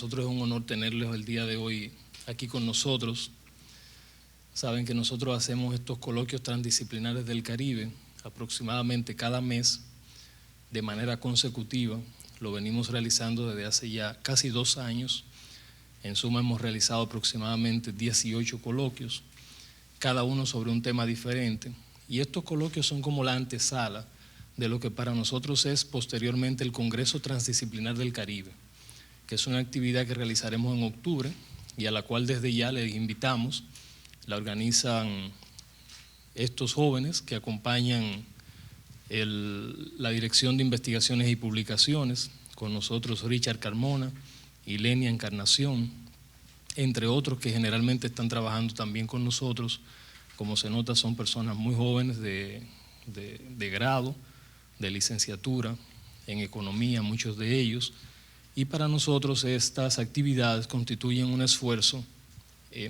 nosotros es un honor tenerlos el día de hoy aquí con nosotros. Saben que nosotros hacemos estos coloquios transdisciplinares del Caribe aproximadamente cada mes de manera consecutiva. Lo venimos realizando desde hace ya casi 2 años. En suma hemos realizado aproximadamente 18 coloquios, cada uno sobre un tema diferente. Y estos coloquios son como la antesala de lo que para nosotros es posteriormente el Congreso Transdisciplinar del Caribe, que es una actividad que realizaremos en octubre y a la cual desde ya les invitamos. La organizan estos jóvenes que acompañan la Dirección de Investigaciones y Publicaciones, con nosotros Richard Carmona y Lenia Encarnación, entre otros que generalmente están trabajando también con nosotros. Como se nota, son personas muy jóvenes de grado, de licenciatura en economía, muchos de ellos, y para nosotros estas actividades constituyen un esfuerzo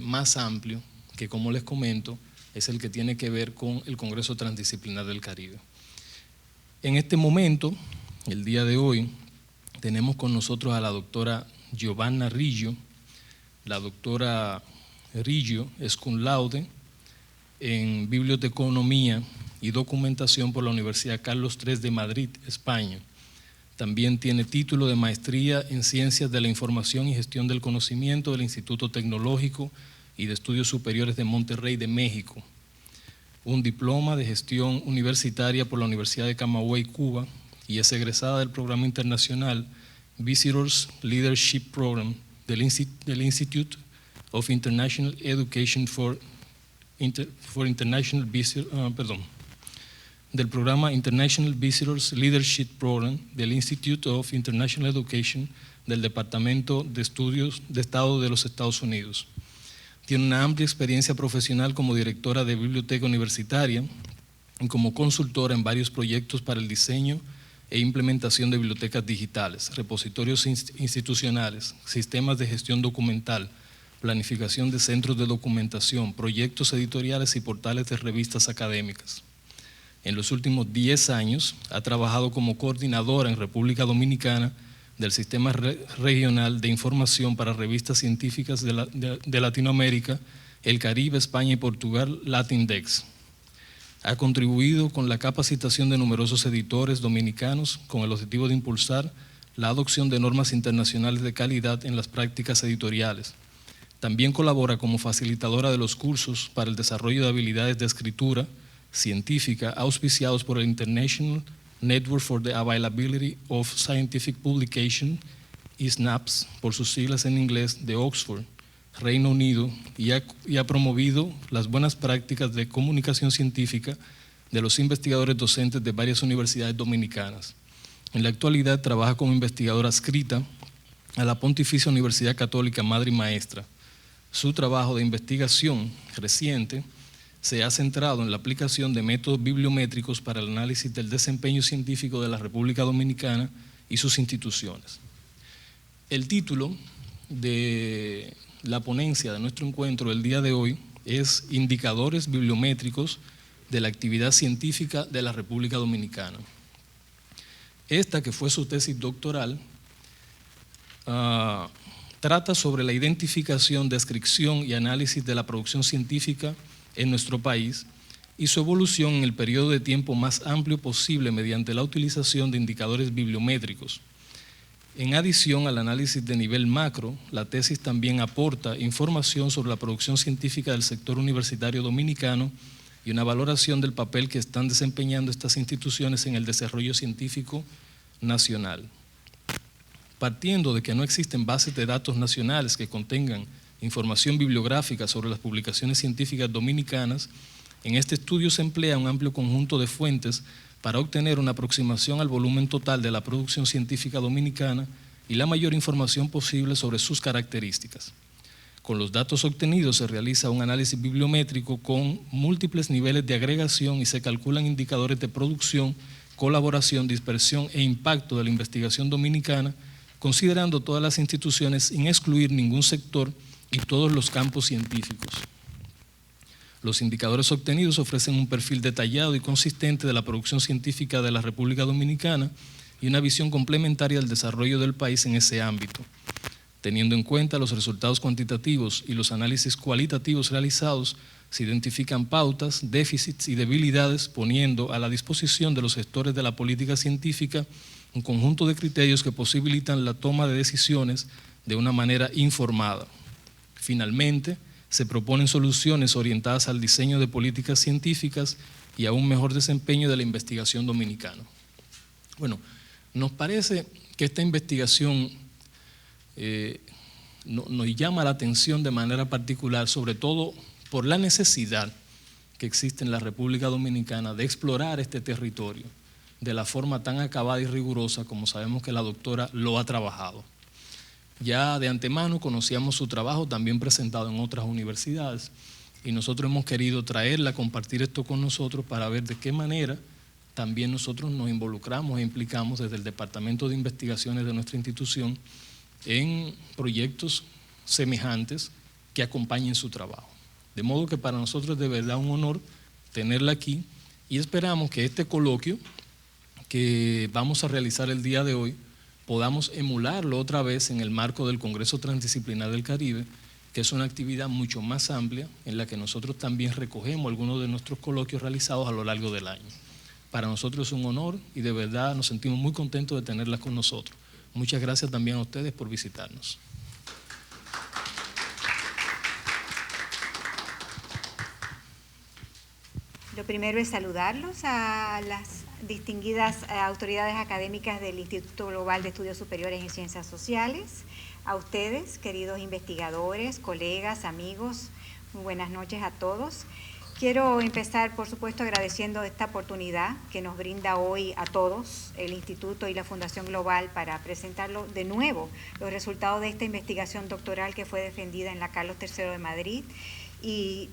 más amplio que, como les comento, es el que tiene que ver con el Congreso Transdisciplinar del Caribe. En este momento, el día de hoy, tenemos con nosotros a la doctora Giovanna Riggio. La doctora Riggio es cum laude en Biblioteconomía y Documentación por la Universidad Carlos III de Madrid, España. También tiene título de Maestría en Ciencias de la Información y Gestión del Conocimiento del Instituto Tecnológico y de Estudios Superiores de Monterrey, de México. Un diploma de Gestión Universitaria por la Universidad de Camagüey, Cuba, y es egresada del programa internacional Visitors Leadership Program del Institute of International Education del programa International Visitors Leadership Program del Institute of International Education del Departamento de Estudios de Estado de los Estados Unidos. Tiene una amplia experiencia profesional como directora de biblioteca universitaria y como consultora en varios proyectos para el diseño e implementación de bibliotecas digitales, repositorios institucionales, sistemas de gestión documental, planificación de centros de documentación, proyectos editoriales y portales de revistas académicas. En los últimos 10 años ha trabajado como coordinadora en República Dominicana del Sistema Regional de Información para Revistas Científicas de Latinoamérica, el Caribe, España y Portugal, Latindex. Ha contribuido con la capacitación de numerosos editores dominicanos con el objetivo de impulsar la adopción de normas internacionales de calidad en las prácticas editoriales. También colabora como facilitadora de los cursos para el desarrollo de habilidades de escritura científica auspiciados por el International Network for the Availability of Scientific Publication, ISNAPS, por sus siglas en inglés, de Oxford, Reino Unido, y ha promovido las buenas prácticas de comunicación científica de los investigadores docentes de varias universidades dominicanas. En la actualidad trabaja como investigadora adscrita a la Pontificia Universidad Católica Madre y Maestra. Su trabajo de investigación reciente se ha centrado en la aplicación de métodos bibliométricos para el análisis del desempeño científico de la República Dominicana y sus instituciones. El título de la ponencia de nuestro encuentro el día de hoy es Indicadores bibliométricos de la actividad científica de la República Dominicana. Esta, que fue su tesis doctoral, trata sobre la identificación, descripción y análisis de la producción científica en nuestro país y su evolución en el periodo de tiempo más amplio posible mediante la utilización de indicadores bibliométricos. En adición al análisis de nivel macro, la tesis también aporta información sobre la producción científica del sector universitario dominicano y una valoración del papel que están desempeñando estas instituciones en el desarrollo científico nacional. Partiendo de que no existen bases de datos nacionales que contengan información bibliográfica sobre las publicaciones científicas dominicanas, en este estudio se emplea un amplio conjunto de fuentes para obtener una aproximación al volumen total de la producción científica dominicana y la mayor información posible sobre sus características. Con los datos obtenidos se realiza un análisis bibliométrico con múltiples niveles de agregación y se calculan indicadores de producción, colaboración, dispersión e impacto de la investigación dominicana, considerando todas las instituciones sin excluir ningún sector y todos los campos científicos. Los indicadores obtenidos ofrecen un perfil detallado y consistente de la producción científica de la República Dominicana y una visión complementaria del desarrollo del país en ese ámbito. Teniendo en cuenta los resultados cuantitativos y los análisis cualitativos realizados, se identifican pautas, déficits y debilidades, poniendo a la disposición de los gestores de la política científica un conjunto de criterios que posibilitan la toma de decisiones de una manera informada. Finalmente, se proponen soluciones orientadas al diseño de políticas científicas y a un mejor desempeño de la investigación dominicana. Bueno, nos parece que esta investigación nos llama la atención de manera particular, sobre todo por la necesidad que existe en la República Dominicana de explorar este territorio de la forma tan acabada y rigurosa como sabemos que la doctora lo ha trabajado. Ya de antemano conocíamos su trabajo también presentado en otras universidades y nosotros hemos querido traerla, compartir esto con nosotros para ver de qué manera también nosotros nos involucramos e implicamos desde el Departamento de Investigaciones de nuestra institución en proyectos semejantes que acompañen su trabajo. De modo que para nosotros es de verdad un honor tenerla aquí y esperamos que este coloquio que vamos a realizar el día de hoy podamos emularlo otra vez en el marco del Congreso Transdisciplinar del Caribe, que es una actividad mucho más amplia en la que nosotros también recogemos algunos de nuestros coloquios realizados a lo largo del año. Para nosotros es un honor y de verdad nos sentimos muy contentos de tenerlas con nosotros. Muchas gracias también a ustedes por visitarnos. Lo primero es saludarlos a las distinguidas autoridades académicas del Instituto Global de Estudios Superiores en Ciencias Sociales, a ustedes, queridos investigadores, colegas, amigos, muy buenas noches a todos. Quiero empezar, por supuesto, agradeciendo esta oportunidad que nos brinda hoy a todos el Instituto y la Fundación Global para presentarlo de nuevo, los resultados de esta investigación doctoral que fue defendida en la Carlos III de Madrid y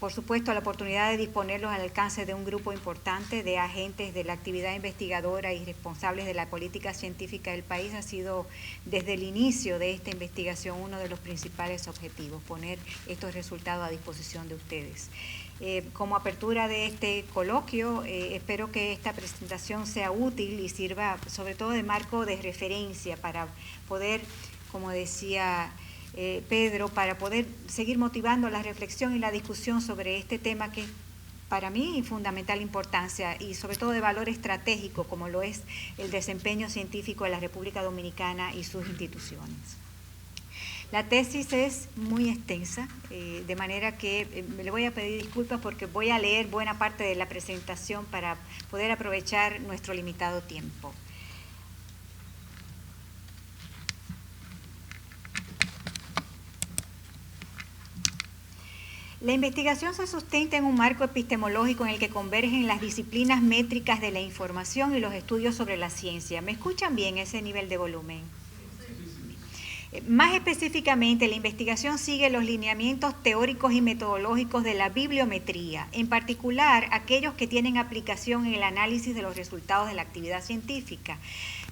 por supuesto, la oportunidad de disponerlos al alcance de un grupo importante de agentes de la actividad investigadora y responsables de la política científica del país ha sido desde el inicio de esta investigación uno de los principales objetivos, poner estos resultados a disposición de ustedes. Como apertura de este coloquio, espero que esta presentación sea útil y sirva sobre todo de marco de referencia para poder, como decía Pedro, para poder seguir motivando la reflexión y la discusión sobre este tema que es para mí de fundamental importancia y sobre todo de valor estratégico como lo es el desempeño científico de la República Dominicana y sus instituciones. La tesis es muy extensa, de manera que le voy a pedir disculpas porque voy a leer buena parte de la presentación para poder aprovechar nuestro limitado tiempo. La investigación se sustenta en un marco epistemológico en el que convergen las disciplinas métricas de la información y los estudios sobre la ciencia. ¿Me escuchan bien ese nivel de volumen? Más específicamente, la investigación sigue los lineamientos teóricos y metodológicos de la bibliometría, en particular aquellos que tienen aplicación en el análisis de los resultados de la actividad científica.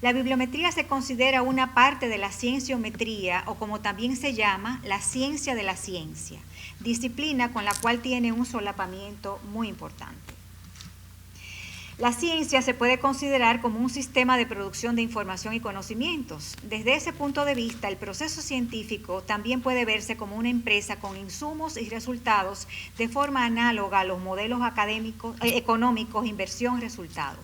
La bibliometría se considera una parte de la cienciometría, o como también se llama, la ciencia de la ciencia, disciplina con la cual tiene un solapamiento muy importante. La ciencia se puede considerar como un sistema de producción de información y conocimientos. Desde ese punto de vista, el proceso científico también puede verse como una empresa con insumos y resultados de forma análoga a los modelos académicos, económicos, inversión-resultado.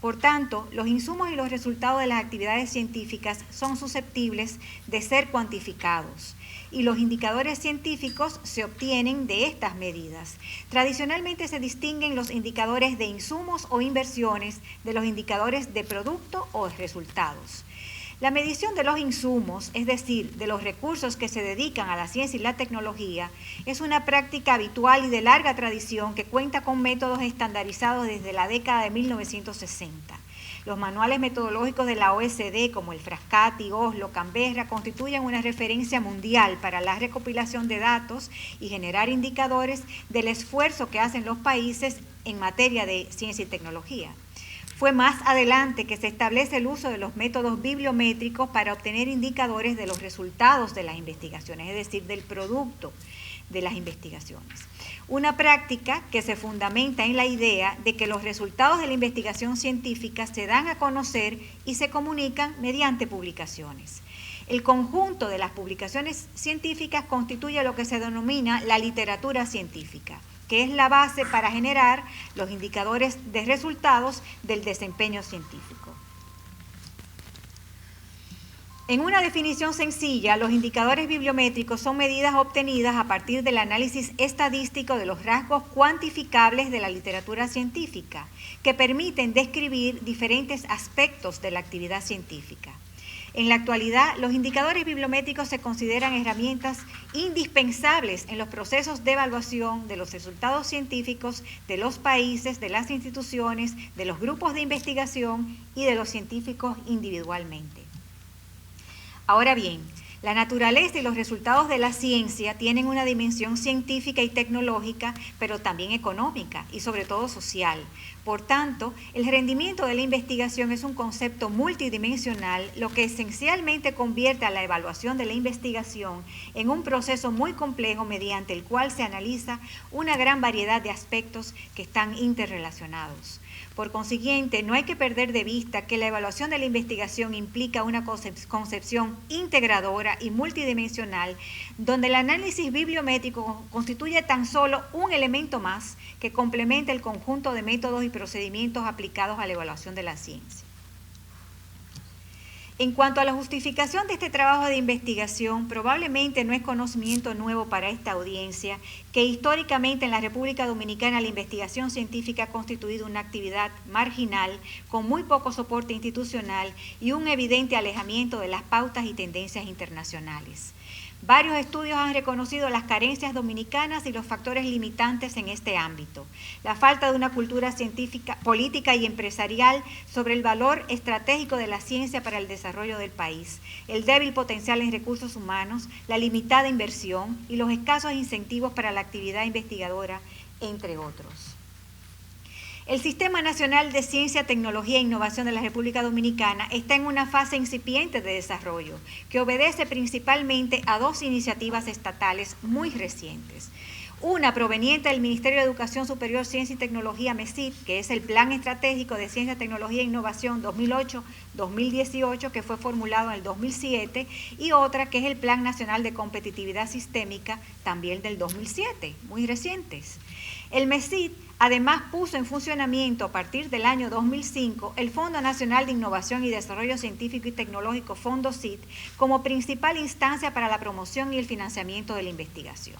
Por tanto, los insumos y los resultados de las actividades científicas son susceptibles de ser cuantificados y los indicadores científicos se obtienen de estas medidas. Tradicionalmente se distinguen los indicadores de insumos o inversiones de los indicadores de producto o resultados. La medición de los insumos, es decir, de los recursos que se dedican a la ciencia y la tecnología, es una práctica habitual y de larga tradición que cuenta con métodos estandarizados desde la década de 1960. Los manuales metodológicos de la OECD, como el Frascati, Oslo, Canberra, constituyen una referencia mundial para la recopilación de datos y generar indicadores del esfuerzo que hacen los países en materia de ciencia y tecnología. Fue más adelante que se establece el uso de los métodos bibliométricos para obtener indicadores de los resultados de las investigaciones, es decir, del producto de las investigaciones. Una práctica que se fundamenta en la idea de que los resultados de la investigación científica se dan a conocer y se comunican mediante publicaciones. El conjunto de las publicaciones científicas constituye lo que se denomina la literatura científica, que es la base para generar los indicadores de resultados del desempeño científico. En una definición sencilla, los indicadores bibliométricos son medidas obtenidas a partir del análisis estadístico de los rasgos cuantificables de la literatura científica, que permiten describir diferentes aspectos de la actividad científica. En la actualidad, los indicadores bibliométricos se consideran herramientas indispensables en los procesos de evaluación de los resultados científicos de los países, de las instituciones, de los grupos de investigación y de los científicos individualmente. Ahora bien, la naturaleza y los resultados de la ciencia tienen una dimensión científica y tecnológica, pero también económica y sobre todo social. Por tanto, el rendimiento de la investigación es un concepto multidimensional, lo que esencialmente convierte a la evaluación de la investigación en un proceso muy complejo mediante el cual se analiza una gran variedad de aspectos que están interrelacionados. Por consiguiente, no hay que perder de vista que la evaluación de la investigación implica una concepción integradora y multidimensional, donde el análisis bibliométrico constituye tan solo un elemento más que complementa el conjunto de métodos y procedimientos aplicados a la evaluación de la ciencia. En cuanto a la justificación de este trabajo de investigación, probablemente no es conocimiento nuevo para esta audiencia que históricamente en la República Dominicana la investigación científica ha constituido una actividad marginal con muy poco soporte institucional y un evidente alejamiento de las pautas y tendencias internacionales. Varios estudios han reconocido las carencias dominicanas y los factores limitantes en este ámbito. La falta de una cultura científica, política y empresarial sobre el valor estratégico de la ciencia para el desarrollo del país, el débil potencial en recursos humanos, la limitada inversión y los escasos incentivos para la actividad investigadora, entre otros. El Sistema Nacional de Ciencia, Tecnología e Innovación de la República Dominicana está en una fase incipiente de desarrollo que obedece principalmente a dos iniciativas estatales muy recientes. Una proveniente del Ministerio de Educación Superior, Ciencia y Tecnología, MECIT, que es el Plan Estratégico de Ciencia, Tecnología e Innovación 2008-2018, que fue formulado en el 2007, y otra que es el Plan Nacional de Competitividad Sistémica, también del 2007, muy recientes. El MECIT además puso en funcionamiento a partir del año 2005 el Fondo Nacional de Innovación y Desarrollo Científico y Tecnológico, FONDOCIT, como principal instancia para la promoción y el financiamiento de la investigación.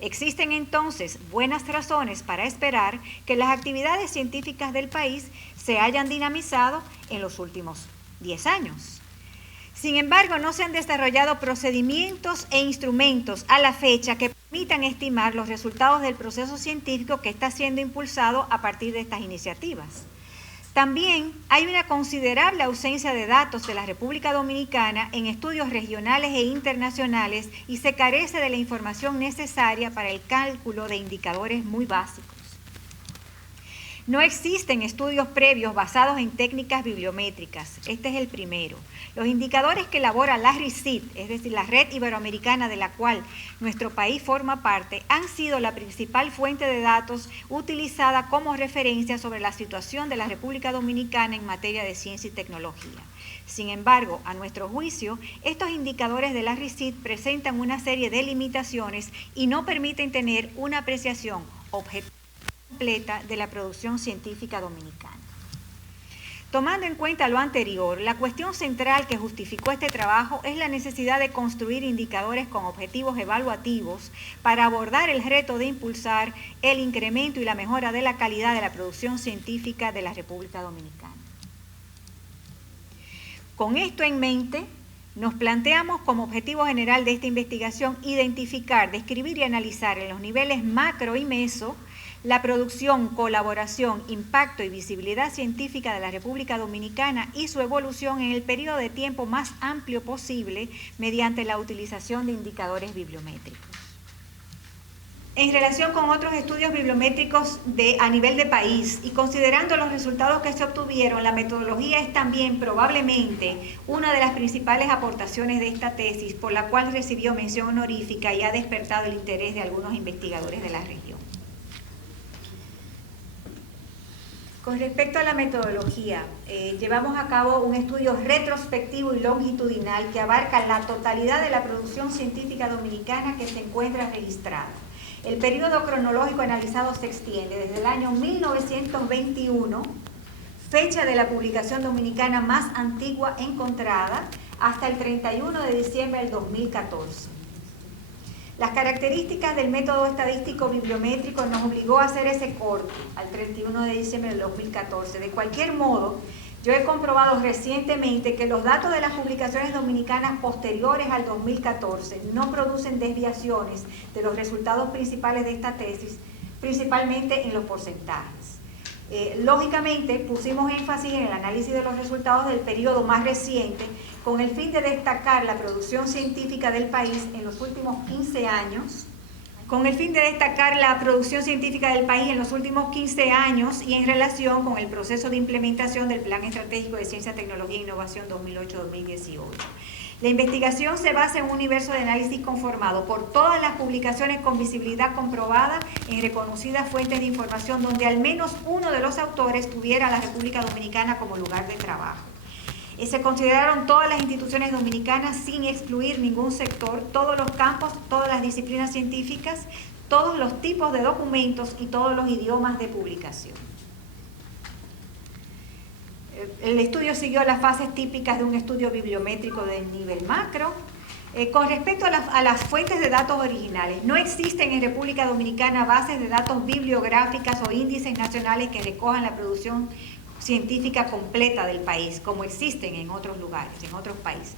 Existen entonces buenas razones para esperar que las actividades científicas del país se hayan dinamizado en los últimos 10 años. Sin embargo, no se han desarrollado procedimientos e instrumentos a la fecha que permitan estimar los resultados del proceso científico que está siendo impulsado a partir de estas iniciativas. También hay una considerable ausencia de datos de la República Dominicana en estudios regionales e internacionales y se carece de la información necesaria para el cálculo de indicadores muy básicos. No existen estudios previos basados en técnicas bibliométricas. Este es el primero. Los indicadores que elabora la RICIT, es decir, la Red Iberoamericana de la cual nuestro país forma parte, han sido la principal fuente de datos utilizada como referencia sobre la situación de la República Dominicana en materia de ciencia y tecnología. Sin embargo, a nuestro juicio, estos indicadores de la RICIT presentan una serie de limitaciones y no permiten tener una apreciación objetiva completa de la producción científica dominicana. Tomando en cuenta lo anterior, la cuestión central que justificó este trabajo es la necesidad de construir indicadores con objetivos evaluativos para abordar el reto de impulsar el incremento y la mejora de la calidad de la producción científica de la República Dominicana. Con esto en mente, nos planteamos como objetivo general de esta investigación identificar, describir y analizar en los niveles macro y meso la producción, colaboración, impacto y visibilidad científica de la República Dominicana y su evolución en el periodo de tiempo más amplio posible mediante la utilización de indicadores bibliométricos. En relación con otros estudios bibliométricos a nivel de país y considerando los resultados que se obtuvieron, la metodología es también probablemente una de las principales aportaciones de esta tesis por la cual recibió mención honorífica y ha despertado el interés de algunos investigadores de la región. Con respecto a la metodología, llevamos a cabo un estudio retrospectivo y longitudinal que abarca la totalidad de la producción científica dominicana que se encuentra registrada. El periodo cronológico analizado se extiende desde el año 1921, fecha de la publicación dominicana más antigua encontrada, hasta el 31 de diciembre del 2014. Las características del método estadístico bibliométrico nos obligó a hacer ese corte al 31 de diciembre del 2014. De cualquier modo, yo he comprobado recientemente que los datos de las publicaciones dominicanas posteriores al 2014 no producen desviaciones de los resultados principales de esta tesis, principalmente en los porcentajes. Lógicamente, pusimos énfasis en el análisis de los resultados del periodo más reciente con el fin de destacar la producción científica del país en los últimos 15 años, y en relación con el proceso de implementación del Plan Estratégico de Ciencia, Tecnología e Innovación 2008-2018. La investigación se basa en un universo de análisis conformado por todas las publicaciones con visibilidad comprobada en reconocidas fuentes de información donde al menos uno de los autores tuviera a la República Dominicana como lugar de trabajo. Se consideraron todas las instituciones dominicanas sin excluir ningún sector, todos los campos, todas las disciplinas científicas, todos los tipos de documentos y todos los idiomas de publicación. El estudio siguió las fases típicas de un estudio bibliométrico de nivel macro. Con respecto a las fuentes de datos originales, no existen en República Dominicana bases de datos bibliográficas o índices nacionales que recojan la producción científica completa del país, como existen en otros lugares, en otros países.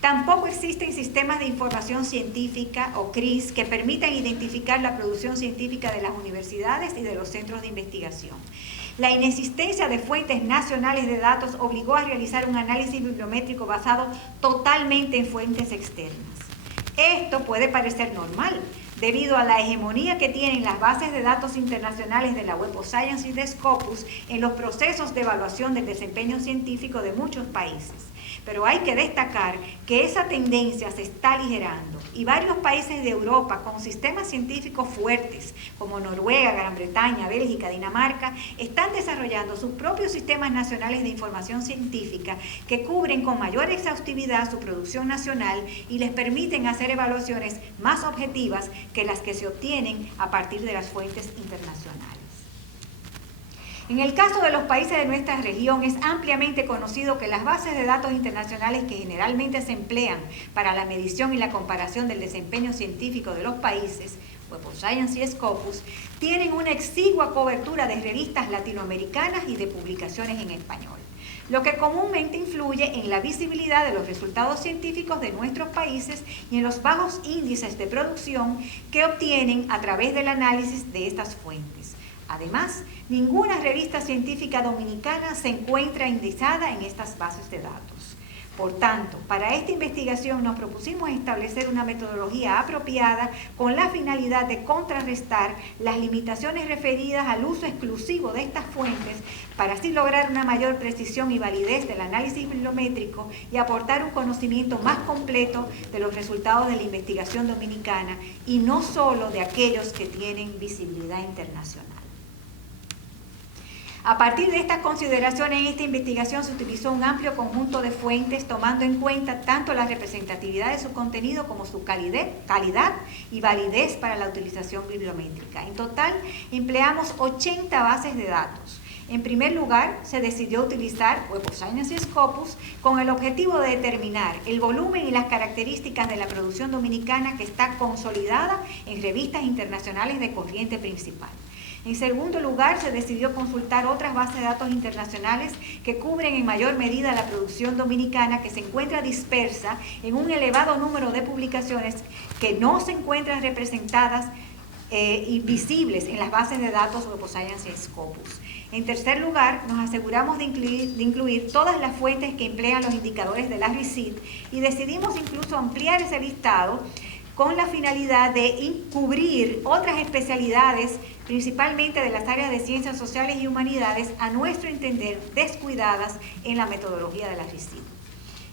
Tampoco existen sistemas de información científica o CRIS que permitan identificar la producción científica de las universidades y de los centros de investigación. La inexistencia de fuentes nacionales de datos obligó a realizar un análisis bibliométrico basado totalmente en fuentes externas. Esto puede parecer normal, debido a la hegemonía que tienen las bases de datos internacionales de la Web of Science y de Scopus en los procesos de evaluación del desempeño científico de muchos países. Pero hay que destacar que esa tendencia se está aligerando y varios países de Europa con sistemas científicos fuertes, como Noruega, Gran Bretaña, Bélgica, Dinamarca, están desarrollando sus propios sistemas nacionales de información científica que cubren con mayor exhaustividad su producción nacional y les permiten hacer evaluaciones más objetivas que las que se obtienen a partir de las fuentes internacionales. En el caso de los países de nuestra región, es ampliamente conocido que las bases de datos internacionales que generalmente se emplean para la medición y la comparación del desempeño científico de los países, Web of Science y Scopus, tienen una exigua cobertura de revistas latinoamericanas y de publicaciones en español, lo que comúnmente influye en la visibilidad de los resultados científicos de nuestros países y en los bajos índices de producción que obtienen a través del análisis de estas fuentes. Además, ninguna revista científica dominicana se encuentra indexada en estas bases de datos. Por tanto, para esta investigación nos propusimos establecer una metodología apropiada con la finalidad de contrarrestar las limitaciones referidas al uso exclusivo de estas fuentes para así lograr una mayor precisión y validez del análisis bibliométrico y aportar un conocimiento más completo de los resultados de la investigación dominicana y no solo de aquellos que tienen visibilidad internacional. A partir de estas consideraciones, en esta investigación se utilizó un amplio conjunto de fuentes, tomando en cuenta tanto la representatividad de su contenido como su calidad y validez para la utilización bibliométrica. En total, empleamos 80 bases de datos. En primer lugar, se decidió utilizar Web of Science y Scopus con el objetivo de determinar el volumen y las características de la producción dominicana que está consolidada en revistas internacionales de corriente principal. En segundo lugar, se decidió consultar otras bases de datos internacionales que cubren en mayor medida la producción dominicana, que se encuentra dispersa en un elevado número de publicaciones que no se encuentran representadas y visibles en las bases de datos Web of Science y Scopus. En tercer lugar, nos aseguramos de incluir todas las fuentes que emplean los indicadores de la RICID y decidimos incluso ampliar ese listado con la finalidad de cubrir otras especialidades, principalmente de las áreas de ciencias sociales y humanidades, a nuestro entender descuidadas en la metodología de la RICID.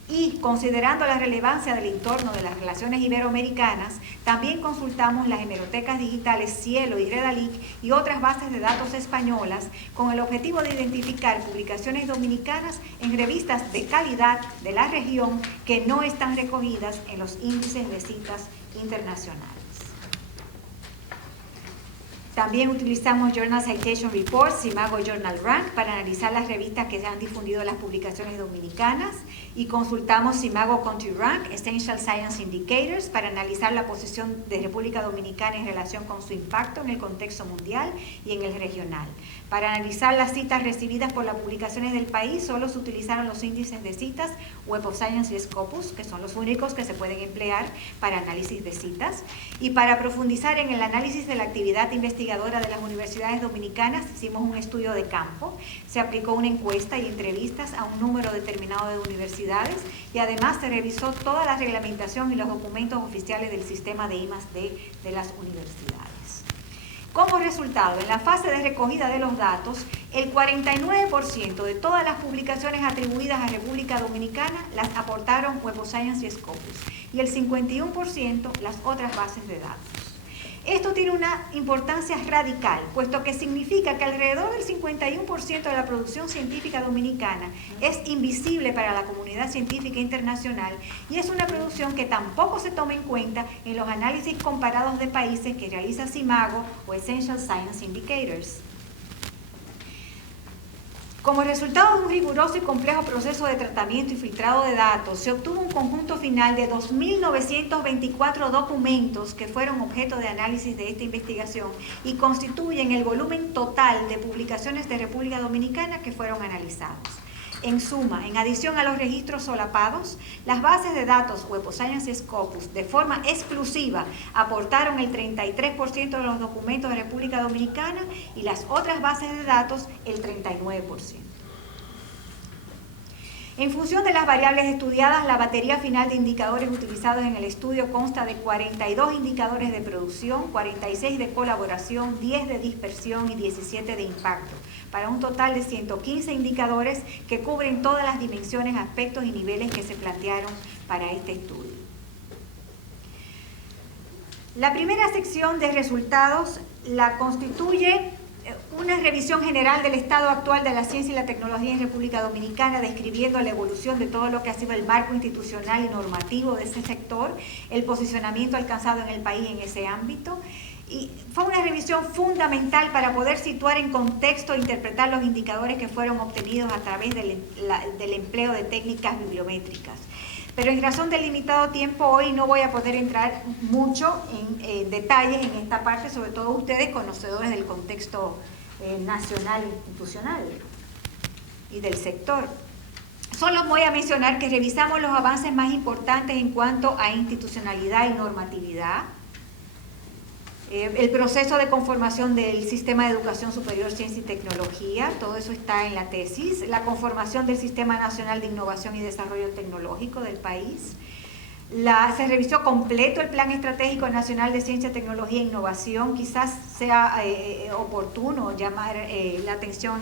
Y considerando la relevancia del entorno de las relaciones iberoamericanas, también consultamos las hemerotecas digitales Cielo y Redalic y otras bases de datos españolas con el objetivo de identificar publicaciones dominicanas en revistas de calidad de la región que no están recogidas en los índices de citas internacionales. También utilizamos Journal Citation Reports, Simago Journal Rank, para analizar las revistas que se han difundido las publicaciones dominicanas, y consultamos Simago Country Rank, Essential Science Indicators, para analizar la posición de República Dominicana en relación con su impacto en el contexto mundial y en el regional. Para analizar las citas recibidas por las publicaciones del país, solo se utilizaron los índices de citas Web of Science y Scopus, que son los únicos que se pueden emplear para análisis de citas. Y para profundizar en el análisis de la actividad investigadora de las universidades dominicanas, hicimos un estudio de campo, se aplicó una encuesta y entrevistas a un número determinado de universidades, y además se revisó toda la reglamentación y los documentos oficiales del sistema de I+D de las universidades. Como resultado, en la fase de recogida de los datos, el 49% de todas las publicaciones atribuidas a República Dominicana las aportaron Web of Science y Scopus, y el 51% las otras bases de datos. Esto tiene una importancia radical, puesto que significa que alrededor del 51% de la producción científica dominicana es invisible para la comunidad científica internacional, y es una producción que tampoco se toma en cuenta en los análisis comparados de países que realiza Simago o Essential Science Indicators. Como resultado de un riguroso y complejo proceso de tratamiento y filtrado de datos, se obtuvo un conjunto final de 2.924 documentos que fueron objeto de análisis de esta investigación y constituyen el volumen total de publicaciones de República Dominicana que fueron analizados. En suma, en adición a los registros solapados, las bases de datos Web of Science y Scopus de forma exclusiva aportaron el 33% de los documentos de República Dominicana, y las otras bases de datos el 39%. En función de las variables estudiadas, la batería final de indicadores utilizados en el estudio consta de 42 indicadores de producción, 46 de colaboración, 10 de dispersión y 17 de impacto, para un total de 115 indicadores que cubren todas las dimensiones, aspectos y niveles que se plantearon para este estudio. La primera sección de resultados la constituye una revisión general del estado actual de la ciencia y la tecnología en República Dominicana, describiendo la evolución de todo lo que ha sido el marco institucional y normativo de ese sector, el posicionamiento alcanzado en el país en ese ámbito. Y fue una revisión fundamental para poder situar en contexto e interpretar los indicadores que fueron obtenidos a través del empleo de técnicas bibliométricas. Pero en razón del limitado tiempo, hoy no voy a poder entrar mucho en detalles en esta parte, sobre todo ustedes conocedores del contexto nacional e institucional y del sector. Solo voy a mencionar que revisamos los avances más importantes en cuanto a institucionalidad y normatividad, el proceso de conformación del Sistema de Educación Superior, Ciencia y Tecnología, todo eso está en la tesis, la conformación del Sistema Nacional de Innovación y Desarrollo Tecnológico del país. Se revisó completo el Plan Estratégico Nacional de Ciencia, Tecnología e Innovación. Quizás sea oportuno llamar la atención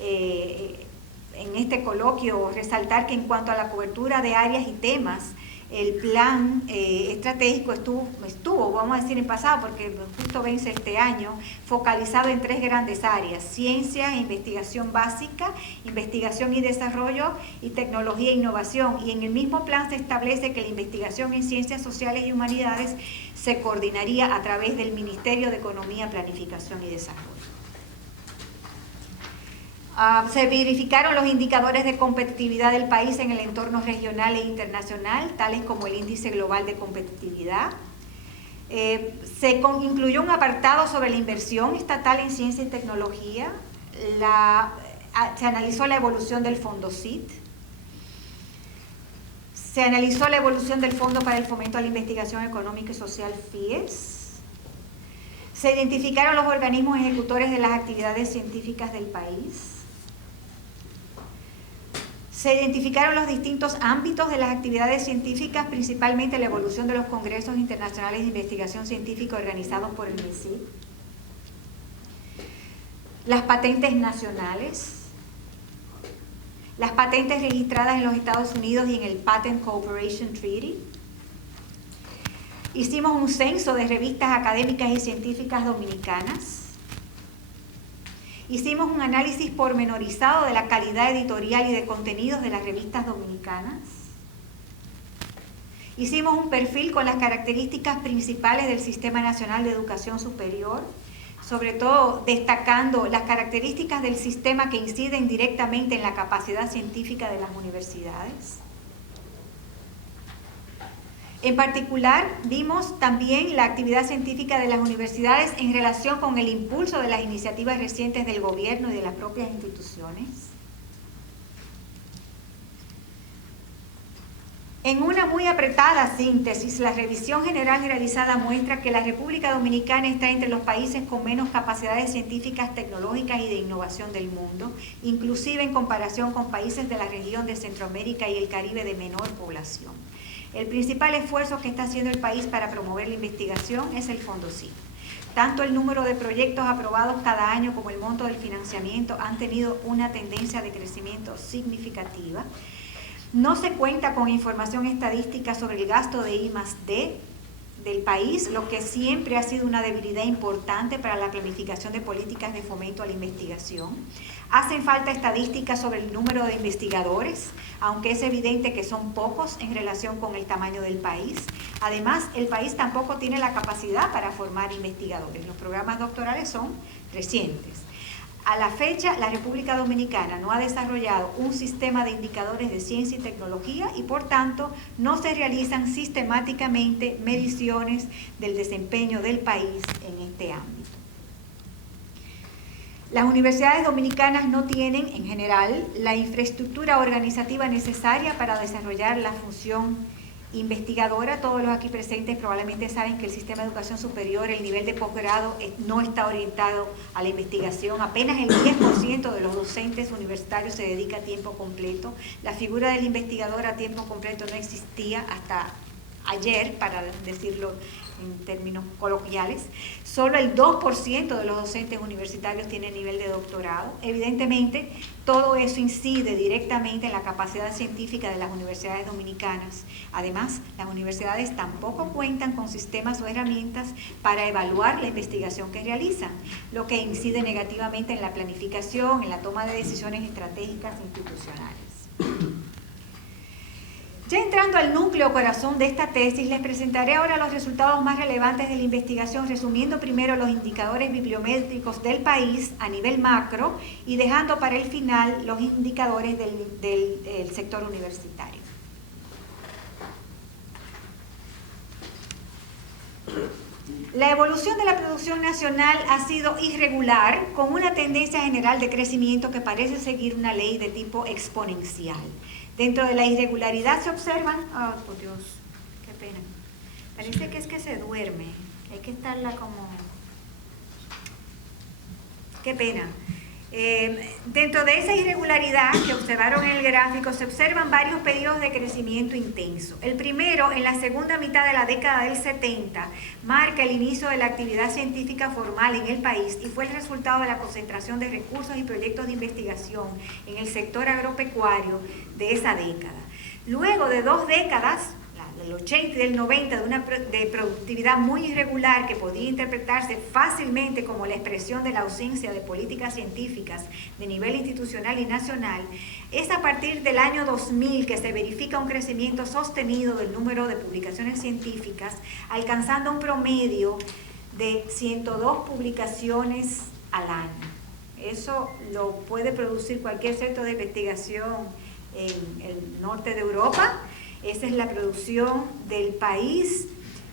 en este coloquio, resaltar que en cuanto a la cobertura de áreas y temas, el plan estratégico estuvo, vamos a decir en pasado, porque justo vence este año, focalizado en 3 grandes áreas: ciencia e investigación básica, investigación y desarrollo, y tecnología e innovación. Y en el mismo plan se establece que la investigación en ciencias sociales y humanidades se coordinaría a través del Ministerio de Economía, Planificación y Desarrollo. Se verificaron los indicadores de competitividad del país en el entorno regional e internacional, tales como el Índice Global de Competitividad. Se incluyó un apartado sobre la inversión estatal en ciencia y tecnología. Se analizó la evolución del Fondo CIT. Se analizó la evolución del Fondo para el Fomento a la Investigación Económica y Social, FIES. Se identificaron los organismos ejecutores de las actividades científicas del país. Se identificaron los distintos ámbitos de las actividades científicas, principalmente la evolución de los congresos internacionales de investigación científica organizados por el MICIP. Las patentes nacionales. las patentes registradas en los Estados Unidos y en el Patent Cooperation Treaty. Hicimos un censo de revistas académicas y científicas dominicanas. Hicimos un análisis pormenorizado de la calidad editorial y de contenidos de las revistas dominicanas. Hicimos un perfil con las características principales del Sistema Nacional de Educación Superior, sobre todo destacando las características del sistema que inciden directamente en la capacidad científica de las universidades. En particular, vimos también la actividad científica de las universidades en relación con el impulso de las iniciativas recientes del gobierno y de las propias instituciones. En una muy apretada síntesis, la revisión general realizada muestra que la República Dominicana está entre los países con menos capacidades científicas, tecnológicas y de innovación del mundo, inclusive en comparación con países de la región de Centroamérica y el Caribe de menor población. El principal esfuerzo que está haciendo el país para promover la investigación es el FONDOCIT. Tanto el número de proyectos aprobados cada año como el monto del financiamiento han tenido una tendencia de crecimiento significativa. No se cuenta con información estadística sobre el gasto de I+D del país, lo que siempre ha sido una debilidad importante para la planificación de políticas de fomento a la investigación. Hacen falta estadísticas sobre el número de investigadores, aunque es evidente que son pocos en relación con el tamaño del país. Además, el país tampoco tiene la capacidad para formar investigadores. Los programas doctorales son recientes. A la fecha, la República Dominicana no ha desarrollado un sistema de indicadores de ciencia y tecnología y, por tanto, no se realizan sistemáticamente mediciones del desempeño del país en este ámbito. Las universidades dominicanas no tienen, en general, la infraestructura organizativa necesaria para desarrollar la función investigadora. Todos los aquí presentes probablemente saben que el sistema de educación superior, el nivel de posgrado, no está orientado a la investigación. Apenas el 10% de los docentes universitarios se dedica a tiempo completo. La figura del investigador a tiempo completo no existía hasta ayer, para decirlo en términos coloquiales. Solo el 2% de los docentes universitarios tienen nivel de doctorado. Evidentemente, todo eso incide directamente en la capacidad científica de las universidades dominicanas. Además, las universidades tampoco cuentan con sistemas o herramientas para evaluar la investigación que realizan, lo que incide negativamente en la planificación, en la toma de decisiones estratégicas institucionales. Ya entrando al núcleo corazón de esta tesis, les presentaré ahora los resultados más relevantes de la investigación, resumiendo primero los indicadores bibliométricos del país a nivel macro y dejando para el final los indicadores del sector universitario. La evolución de la producción nacional ha sido irregular, con una tendencia general de crecimiento que parece seguir una ley de tipo exponencial. Dentro de la irregularidad se observan, oh, por Dios, qué pena, parece que es que se duerme, hay que estarla como, qué pena. Dentro de esa irregularidad que observaron en el gráfico se observan varios periodos de crecimiento intenso. El primero, en la segunda mitad de la década del 70, marca el inicio de la actividad científica formal en el país y fue el resultado de la concentración de recursos y proyectos de investigación en el sector agropecuario de esa década. Luego de 2 décadas, del 80 y del 90, de productividad muy irregular que podía interpretarse fácilmente como la expresión de la ausencia de políticas científicas de nivel institucional y nacional, es a partir del año 2000 que se verifica un crecimiento sostenido del número de publicaciones científicas, alcanzando un promedio de 102 publicaciones al año. Eso lo puede producir cualquier centro de investigación en el norte de Europa. Esa es la producción del país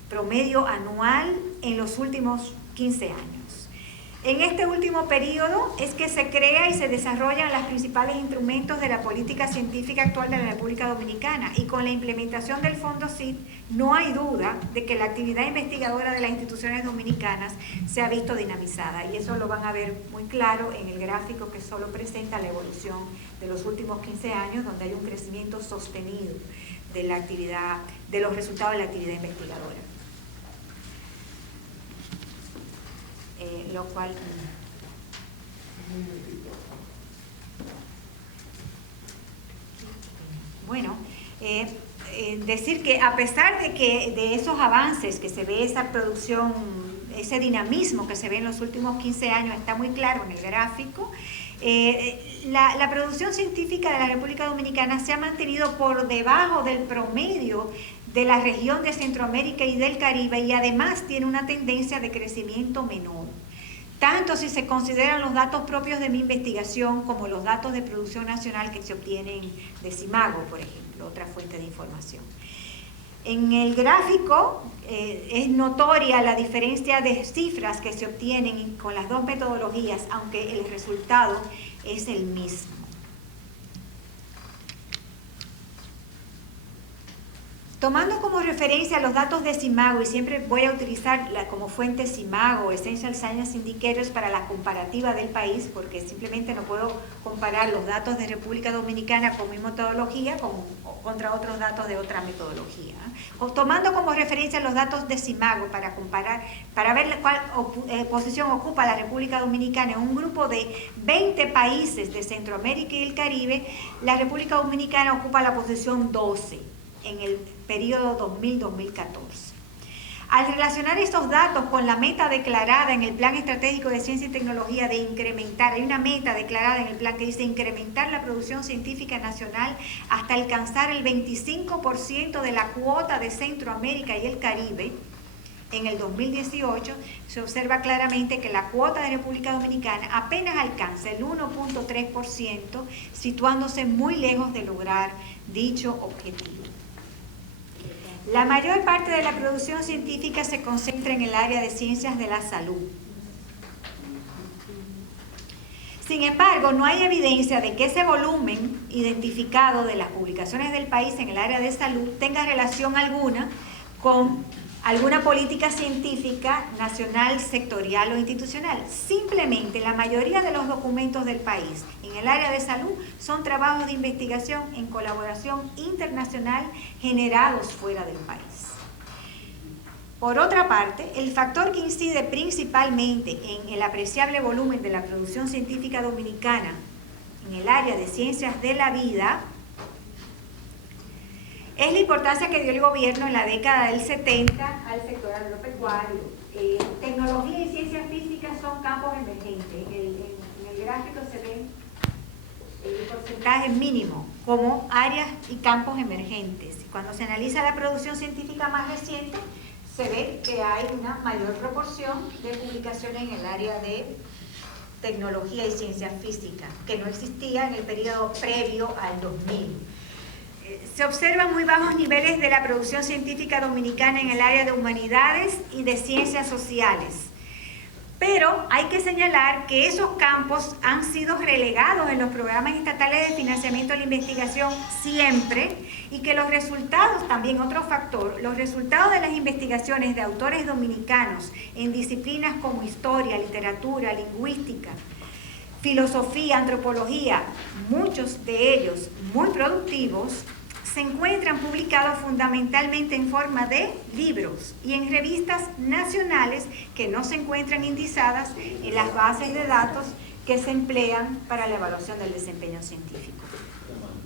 promedio anual en los últimos 15 años. En este último periodo es que se crea y se desarrollan los principales instrumentos de la política científica actual de la República Dominicana, y con la implementación del FONDOCIT no hay duda de que la actividad investigadora de las instituciones dominicanas se ha visto dinamizada, y eso lo van a ver muy claro en el gráfico que solo presenta la evolución de los últimos 15 años, donde hay un crecimiento sostenido de la actividad, de los resultados de la actividad investigadora. Lo cual... decir que a pesar de esos avances, que se ve esa producción, ese dinamismo que se ve en los últimos 15 años, está muy claro en el gráfico, la producción científica de la República Dominicana se ha mantenido por debajo del promedio de la región de Centroamérica y del Caribe, y además tiene una tendencia de crecimiento menor. Tanto si se consideran los datos propios de mi investigación como los datos de producción nacional que se obtienen de Cimago, por ejemplo, otra fuente de información. En el gráfico es notoria la diferencia de cifras que se obtienen con las dos metodologías, aunque el resultado es el mismo. Tomando como referencia los datos de Cimago, y siempre voy a utilizar como fuente Cimago, Essential Science Indicators, para la comparativa del país, porque simplemente no puedo comparar los datos de República Dominicana con mi metodología contra otros datos de otra metodología. Tomando como referencia los datos de Cimago para comparar, para ver cuál posición ocupa la República Dominicana en un grupo de 20 países de Centroamérica y el Caribe, la República Dominicana ocupa la posición 12 en el periodo 2000-2014. Al relacionar estos datos con la meta declarada en el Plan Estratégico de Ciencia y Tecnología de incrementar, hay una meta declarada en el plan que dice incrementar la producción científica nacional hasta alcanzar el 25% de la cuota de Centroamérica y el Caribe. En el 2018 se observa claramente que la cuota de República Dominicana apenas alcanza el 1.3%, situándose muy lejos de lograr dicho objetivo. La mayor parte de la producción científica se concentra en el área de ciencias de la salud. Sin embargo, no hay evidencia de que ese volumen identificado de las publicaciones del país en el área de salud tenga relación alguna con alguna política científica nacional, sectorial o institucional. Simplemente la mayoría de los documentos del país en el área de salud son trabajos de investigación en colaboración internacional generados fuera del país. Por otra parte, el factor que incide principalmente en el apreciable volumen de la producción científica dominicana en el área de ciencias de la vida es la importancia que dio el gobierno en la década del 70 al sector agropecuario. Tecnología y ciencias físicas son campos emergentes. En el gráfico se ve el porcentaje mínimo como áreas y campos emergentes. Cuando se analiza la producción científica más reciente, se ve que hay una mayor proporción de publicaciones en el área de tecnología y ciencias físicas, que no existía en el periodo previo al 2000. Se observan muy bajos niveles de la producción científica dominicana en el área de humanidades y de ciencias sociales. Pero hay que señalar que esos campos han sido relegados en los programas estatales de financiamiento de la investigación siempre, y que los resultados, también otro factor, los resultados de las investigaciones de autores dominicanos en disciplinas como historia, literatura, lingüística, filosofía, antropología, muchos de ellos muy productivos, se encuentran publicados fundamentalmente en forma de libros y en revistas nacionales que no se encuentran indizadas en las bases de datos que se emplean para la evaluación del desempeño científico.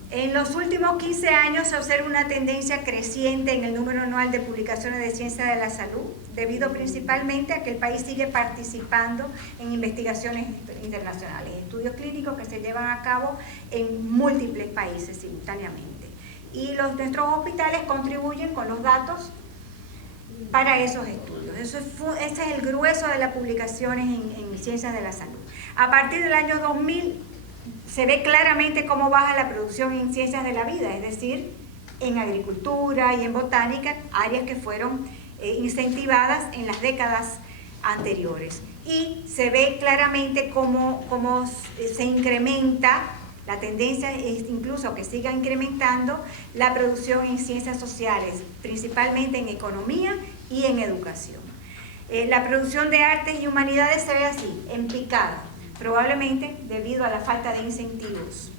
En los últimos 15 años se observa una tendencia creciente en el número anual de publicaciones de ciencia de la salud, debido principalmente a que el país sigue participando en investigaciones internacionales, estudios clínicos que se llevan a cabo en múltiples países simultáneamente. Y nuestros hospitales contribuyen con los datos para esos estudios. Ese es el grueso de las publicaciones en ciencias de la salud. A partir del año 2000 se ve claramente cómo baja la producción en ciencias de la vida, es decir, en agricultura y en botánica, áreas que fueron incentivadas en las décadas anteriores. Y se ve claramente cómo se incrementa. La tendencia es incluso que siga incrementando la producción en ciencias sociales, principalmente en economía y en educación. La producción de artes y humanidades se ve así, en picada, probablemente debido a la falta de incentivos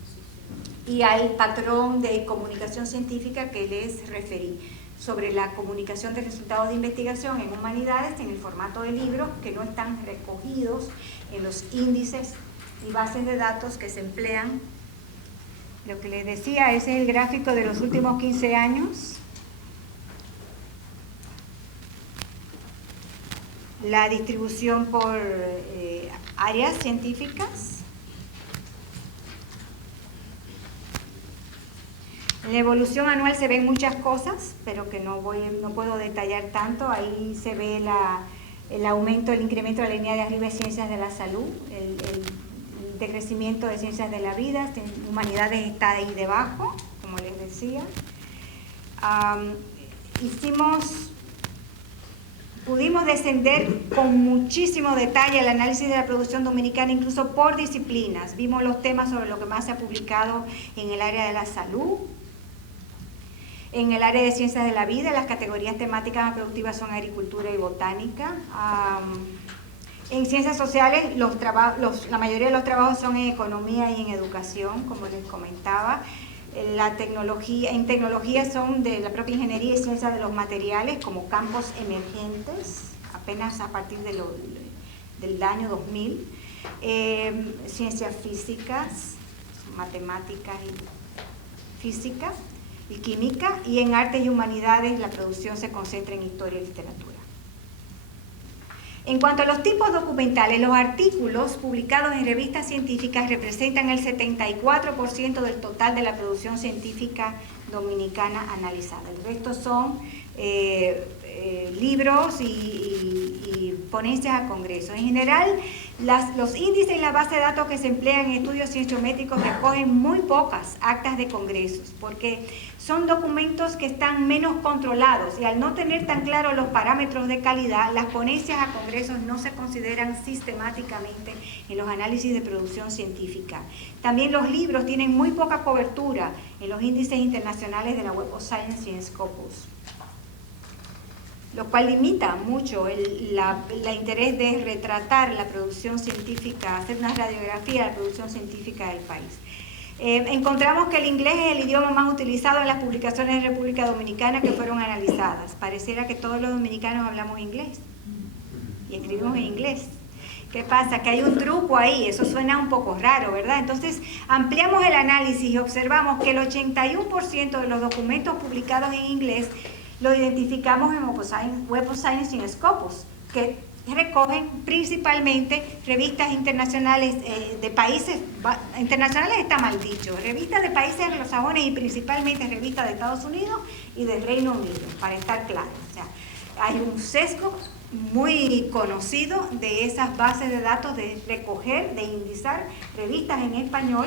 y al patrón de comunicación científica que les referí, sobre la comunicación de resultados de investigación en humanidades en el formato de libros que no están recogidos en los índices y bases de datos que se emplean Lo que les decía, ese es el gráfico de los últimos 15 años. La distribución por áreas científicas. En la evolución anual se ven muchas cosas, pero que no puedo detallar tanto. Ahí se ve el aumento, el incremento de la línea de arriba de ciencias de la salud, el decrecimiento de ciencias de la vida, humanidades está ahí debajo, como les decía. Pudimos descender con muchísimo detalle el análisis de la producción dominicana, incluso por disciplinas. Vimos los temas sobre lo que más se ha publicado en el área de la salud, en el área de ciencias de la vida. Las categorías temáticas más productivas son agricultura y botánica. En ciencias sociales, la mayoría de los trabajos son en economía y en educación, como les comentaba. En tecnología son de la propia ingeniería y ciencias de los materiales como campos emergentes, apenas a partir del año 2000. Ciencias físicas, matemáticas y física y química, y en artes y humanidades la producción se concentra en historia y literatura. En cuanto a los tipos documentales, los artículos publicados en revistas científicas representan el 74% del total de la producción científica dominicana analizada. El resto son libros y ponencias a congresos. En general, los índices y la base de datos que se emplean en estudios cienciométricos recogen muy pocas actas de congresos, porque son documentos que están menos controlados y al no tener tan claros los parámetros de calidad, las ponencias a congresos no se consideran sistemáticamente en los análisis de producción científica. También los libros tienen muy poca cobertura en los índices internacionales de la Web of Science y en Scopus, lo cual limita mucho el interés de retratar la producción científica, hacer una radiografía de la producción científica del país. Encontramos que el inglés es el idioma más utilizado en las publicaciones de República Dominicana que fueron analizadas. Pareciera que todos los dominicanos hablamos inglés y escribimos en inglés. ¿Qué pasa? Que hay un truco ahí, eso suena un poco raro, ¿verdad? Entonces, ampliamos el análisis y observamos que el 81% de los documentos publicados en inglés lo identificamos en Web of Science y en Scopus, que recogen principalmente revistas internacionales de países, internacionales está mal dicho, revistas de países anglosajones y principalmente revistas de Estados Unidos y del Reino Unido, para estar claros. O sea, hay un sesgo muy conocido de esas bases de datos de recoger, de indizar revistas en español.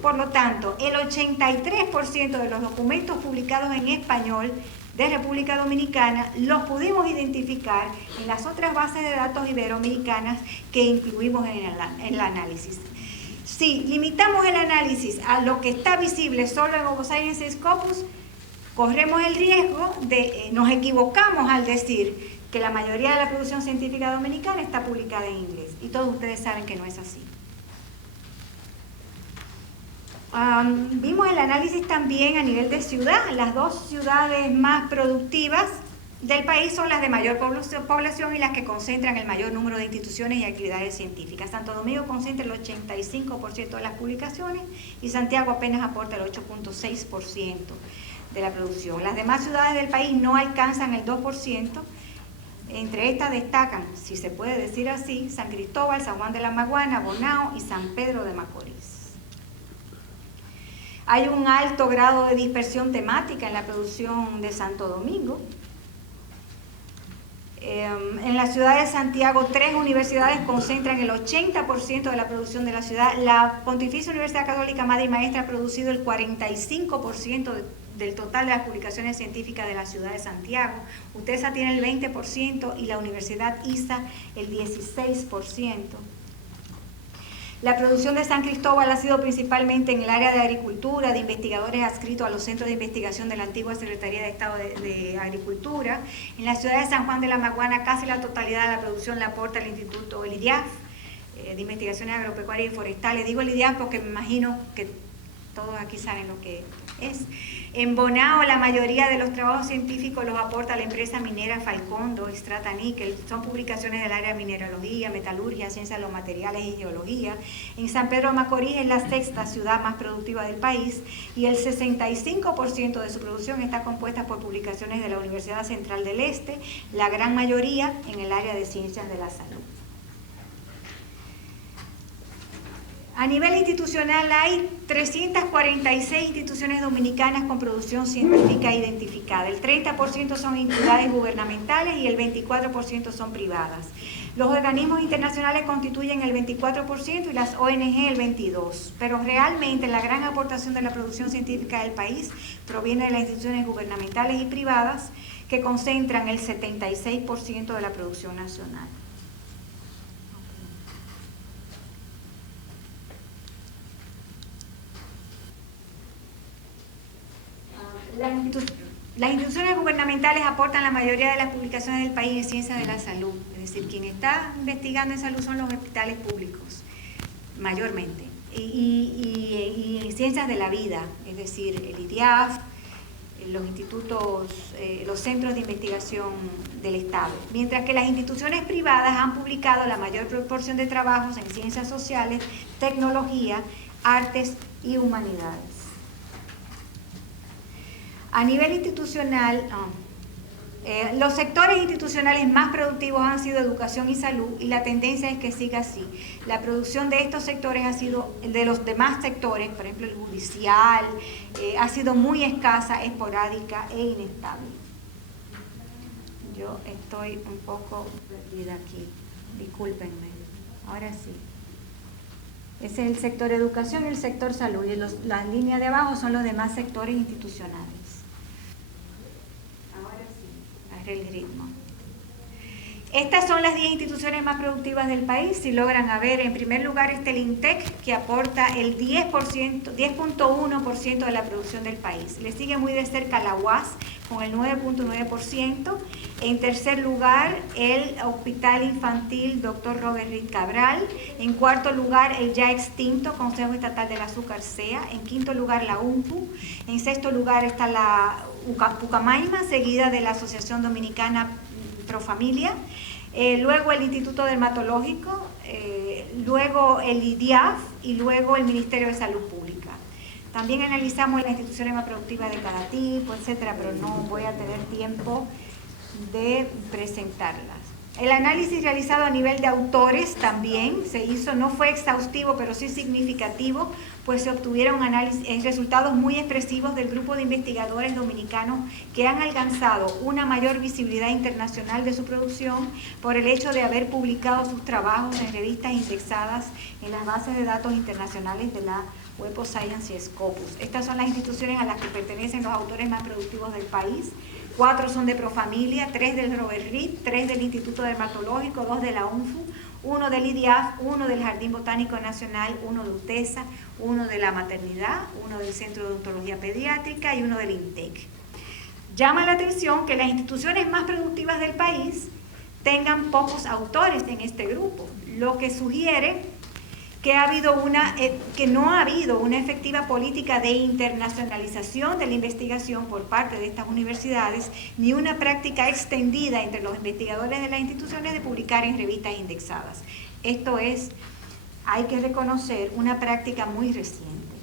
Por lo tanto, el 83% de los documentos publicados en español de República Dominicana los pudimos identificar en las otras bases de datos iberoamericanas que incluimos en el análisis. Si limitamos el análisis a lo que está visible solo en Web of Science y Scopus, corremos el riesgo de nos equivocamos al decir que la mayoría de la producción científica dominicana está publicada en inglés, y todos ustedes saben que no es así. Vimos el análisis también a nivel de ciudad. Las dos ciudades más productivas del país son las de mayor población y las que concentran el mayor número de instituciones y actividades científicas. Santo Domingo concentra el 85% de las publicaciones y Santiago apenas aporta el 8.6% de la producción. Las demás ciudades del país no alcanzan el 2%. Entre estas destacan, si se puede decir así, San Cristóbal, San Juan de la Maguana, Bonao y San Pedro de Macorís. Hay un alto grado de dispersión temática en la producción de Santo Domingo. En la ciudad de Santiago, 3 universidades concentran el 80% de la producción de la ciudad. La Pontificia Universidad Católica Madre y Maestra ha producido el 45% del total de las publicaciones científicas de la ciudad de Santiago. UTESA tiene el 20% y la Universidad ISA el 16%. La producción de San Cristóbal ha sido principalmente en el área de agricultura, de investigadores adscritos a los centros de investigación de la antigua Secretaría de Estado de Agricultura. En la ciudad de San Juan de la Maguana, casi la totalidad de la producción la aporta el Instituto, el IDIAF, de Investigaciones Agropecuarias y Forestales. Digo el IDIAF porque me imagino que Todos aquí saben lo que es. En Bonao, la mayoría de los trabajos científicos los aporta la empresa minera Falcondo, Strata Níquel. Son publicaciones del área de mineralogía, metalurgia, ciencia de los materiales y geología. En San Pedro de Macorís es la sexta ciudad más productiva del país y el 65% de su producción está compuesta por publicaciones de la Universidad Central del Este, la gran mayoría en el área de ciencias de la salud. A nivel institucional hay 346 instituciones dominicanas con producción científica identificada. El 30% son entidades gubernamentales y el 24% son privadas. Los organismos internacionales constituyen el 24% y las ONG el 22%. Pero realmente la gran aportación de la producción científica del país proviene de las instituciones gubernamentales y privadas que concentran el 76% de la producción nacional. Las instituciones gubernamentales aportan la mayoría de las publicaciones del país en ciencias de la salud, es decir, quien está investigando en salud son los hospitales públicos, mayormente, y en ciencias de la vida, es decir, el IDIAF, los institutos, los centros de investigación del Estado, mientras que las instituciones privadas han publicado la mayor proporción de trabajos en ciencias sociales, tecnología, artes y humanidades. A nivel institucional, los sectores institucionales más productivos han sido educación y salud y la tendencia es que siga así. La producción de estos sectores ha sido, de los demás sectores, por ejemplo el judicial, ha sido muy escasa, esporádica e inestable. Yo estoy un poco perdida aquí, discúlpenme. Ahora sí. Ese es el sector educación y el sector salud y las líneas de abajo son los demás sectores institucionales. El ritmo. Estas son las 10 instituciones más productivas del país. Si logran ver, en primer lugar está el INTEC, que aporta el 10.1% de la producción del país. Le sigue muy de cerca la UAS, con el 9.9%. En tercer lugar, el Hospital Infantil Dr. Robert Reed Cabral. En cuarto lugar, el ya extinto Consejo Estatal del Azúcar CEA. En quinto lugar, la UNPU. En sexto lugar está la Pucamaima, seguida de la Asociación Dominicana Profamilia. Luego el Instituto Dermatológico, luego el IDIAF y luego el Ministerio de Salud Pública. También analizamos las instituciones más productivas de cada tipo, etcétera, pero no voy a tener tiempo de presentarlas. El análisis realizado a nivel de autores también se hizo, no fue exhaustivo, pero sí significativo, pues se obtuvieron resultados muy expresivos del grupo de investigadores dominicanos que han alcanzado una mayor visibilidad internacional de su producción por el hecho de haber publicado sus trabajos en revistas indexadas en las bases de datos internacionales de la Web of Science y Scopus. Estas son las instituciones a las que pertenecen los autores más productivos del país. 4 son de Profamilia, 3 del Robert Reed, 3 del Instituto Dermatológico, 2 de la UNFU, 1 del IDIAF, 1 del Jardín Botánico Nacional, 1 de UTESA, 1 de la Maternidad, 1 del Centro de Odontología Pediátrica y 1 del INTEC. Llama la atención que las instituciones más productivas del país tengan pocos autores en este grupo, lo que sugiere que no ha habido una efectiva política de internacionalización de la investigación por parte de estas universidades, ni una práctica extendida entre los investigadores de las instituciones de publicar en revistas indexadas. Esto es, hay que reconocer, una práctica muy reciente.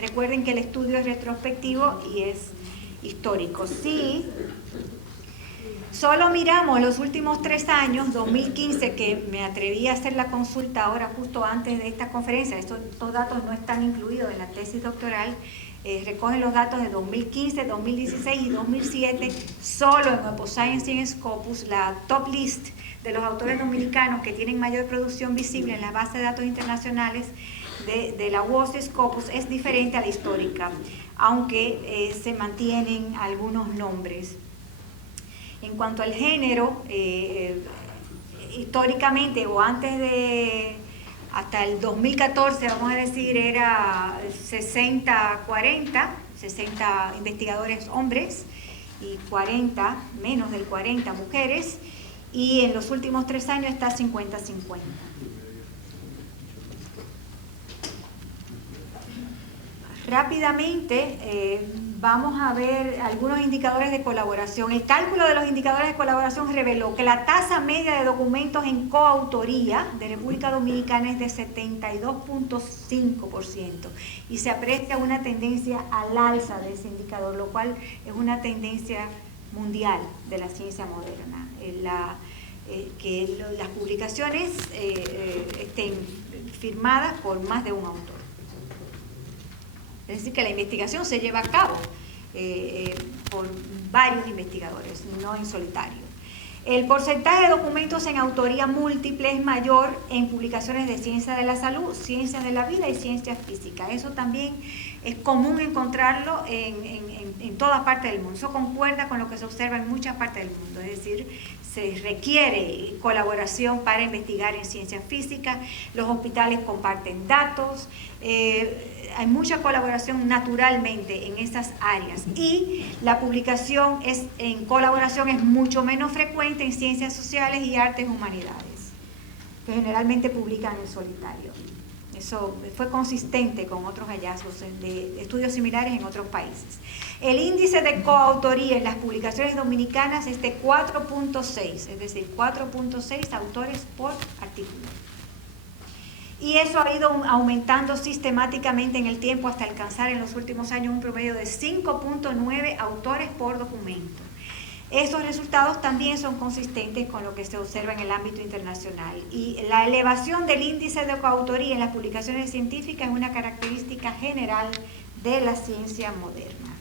Recuerden que el estudio es retrospectivo y es histórico. Sí. Solo miramos los últimos 3 años, 2015, que me atreví a hacer la consulta ahora justo antes de esta conferencia. Estos datos no están incluidos en la tesis doctoral, recogen los datos de 2015, 2016 y 2007, solo en Web of Science y en Scopus, la top list de los autores dominicanos que tienen mayor producción visible en la base de datos internacionales de la WOS y Scopus es diferente a la histórica, aunque se mantienen algunos nombres. En cuanto al género, históricamente o antes de, hasta el 2014, vamos a decir, era 60-40, 60 investigadores hombres y 40, menos del 40 mujeres, y en los últimos 3 años está 50-50. Rápidamente vamos a ver algunos indicadores de colaboración. El cálculo de los indicadores de colaboración reveló que la tasa media de documentos en coautoría de República Dominicana es de 72.5% y se aprecia una tendencia al alza de ese indicador, lo cual es una tendencia mundial de la ciencia moderna. Que las publicaciones estén firmadas por más de un autor. Es decir, que la investigación se lleva a cabo por varios investigadores, no en solitario. El porcentaje de documentos en autoría múltiple es mayor en publicaciones de ciencia de la salud, ciencias de la vida y ciencias físicas. Eso también es común encontrarlo en toda parte del mundo. Eso concuerda con lo que se observa en muchas partes del mundo. Es decir, se requiere colaboración para investigar en ciencias físicas, los hospitales comparten datos, hay mucha colaboración naturalmente en esas áreas y la publicación en colaboración es mucho menos frecuente en ciencias sociales y artes humanidades, que generalmente publican en solitario. Eso fue consistente con otros hallazgos de estudios similares en otros países. El índice de coautoría en las publicaciones dominicanas es de 4.6, es decir, 4.6 autores por artículo. Y eso ha ido aumentando sistemáticamente en el tiempo hasta alcanzar en los últimos años un promedio de 5.9 autores por documento. Esos resultados también son consistentes con lo que se observa en el ámbito internacional y la elevación del índice de coautoría en las publicaciones científicas es una característica general de la ciencia moderna.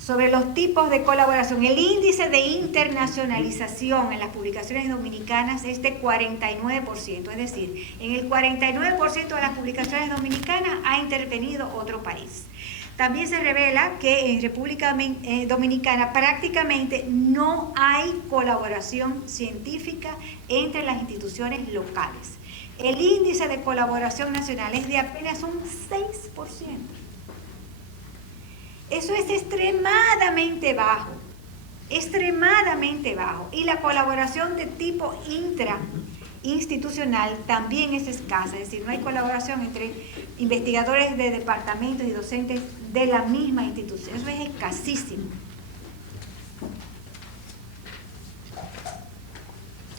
Sobre los tipos de colaboración, el índice de internacionalización en las publicaciones dominicanas es de 49%, es decir, en el 49% de las publicaciones dominicanas ha intervenido otro país. También se revela que en República Dominicana prácticamente no hay colaboración científica entre las instituciones locales. El índice de colaboración nacional es de apenas un 6%. Eso es extremadamente bajo, y la colaboración de tipo intrainstitucional también es escasa, es decir, no hay colaboración entre investigadores de departamentos y docentes de la misma institución, eso es escasísimo.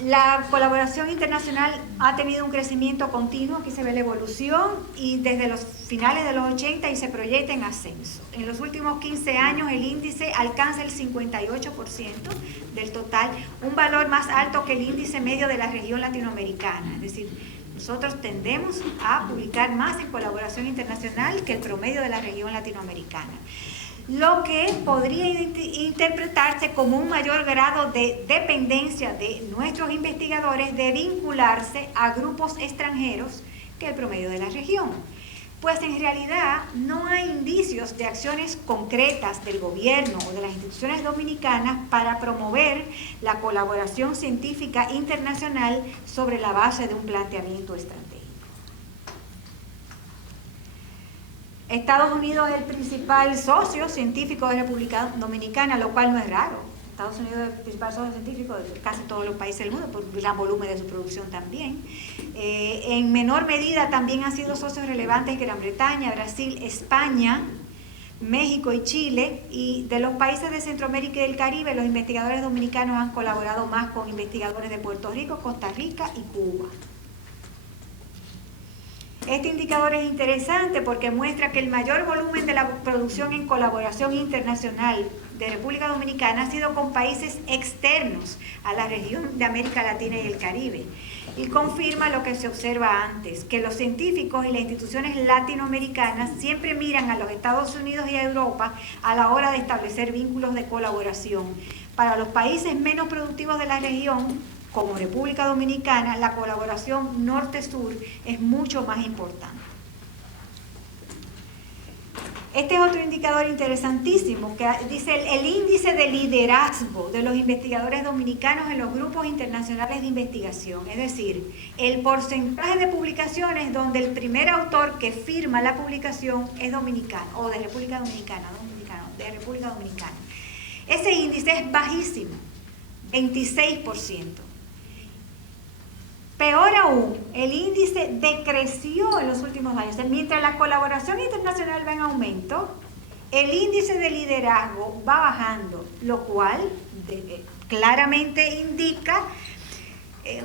La colaboración internacional ha tenido un crecimiento continuo, aquí se ve la evolución, y desde los finales de los 80 y se proyecta en ascenso. En los últimos 15 años el índice alcanza el 58% del total, un valor más alto que el índice medio de la región latinoamericana, es decir, nosotros tendemos a publicar más en colaboración internacional que el promedio de la región latinoamericana, lo que podría interpretarse como un mayor grado de dependencia de nuestros investigadores de vincularse a grupos extranjeros que el promedio de la región. Pues en realidad no hay indicios de acciones concretas del gobierno o de las instituciones dominicanas para promover la colaboración científica internacional sobre la base de un planteamiento estratégico. Estados Unidos es el principal socio científico de República Dominicana, lo cual no es raro. Estados Unidos es el principal socio científico de casi todos los países del mundo, por el gran volumen de su producción también. En menor medida también han sido socios relevantes Gran Bretaña, Brasil, España, México y Chile. Y de los países de Centroamérica y del Caribe, los investigadores dominicanos han colaborado más con investigadores de Puerto Rico, Costa Rica y Cuba. Este indicador es interesante porque muestra que el mayor volumen de la producción en colaboración internacional de República Dominicana ha sido con países externos a la región de América Latina y el Caribe. Y confirma lo que se observa antes, que los científicos y las instituciones latinoamericanas siempre miran a los Estados Unidos y a Europa a la hora de establecer vínculos de colaboración. Para los países menos productivos de la región, como República Dominicana, la colaboración norte-sur es mucho más importante. Este es otro indicador interesantísimo que dice el índice de liderazgo de los investigadores dominicanos en los grupos internacionales de investigación, es decir, el porcentaje de publicaciones donde el primer autor que firma la publicación es dominicano o de República Dominicana, de República Dominicana. Ese índice es bajísimo, 26%. Peor aún, el índice decreció en los últimos años. Mientras la colaboración internacional va en aumento, el índice de liderazgo va bajando, lo cual claramente indica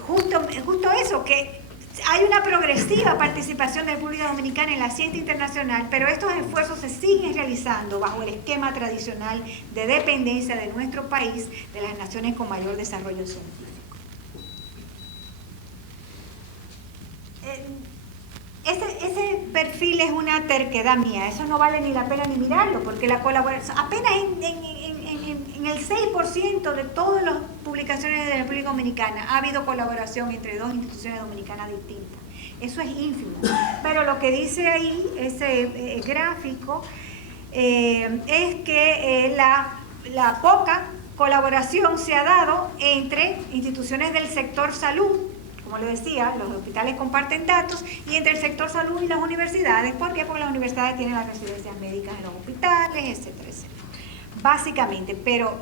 justo eso, que hay una progresiva participación de la República Dominicana en la ciencia internacional, pero estos esfuerzos se siguen realizando bajo el esquema tradicional de dependencia de nuestro país de las naciones con mayor desarrollo científico. Ese perfil es una terquedad mía, eso no vale ni la pena ni mirarlo, porque la colaboración, apenas en el 6% de todas las publicaciones de la República Dominicana ha habido colaboración entre dos instituciones dominicanas distintas. Eso es ínfimo. Pero lo que dice ahí, ese gráfico, es que la poca colaboración se ha dado entre instituciones del sector salud. Como le decía, los hospitales comparten datos, y entre el sector salud y las universidades. ¿Por qué? Porque las universidades tienen las residencias médicas en los hospitales, etcétera, etcétera. Básicamente, pero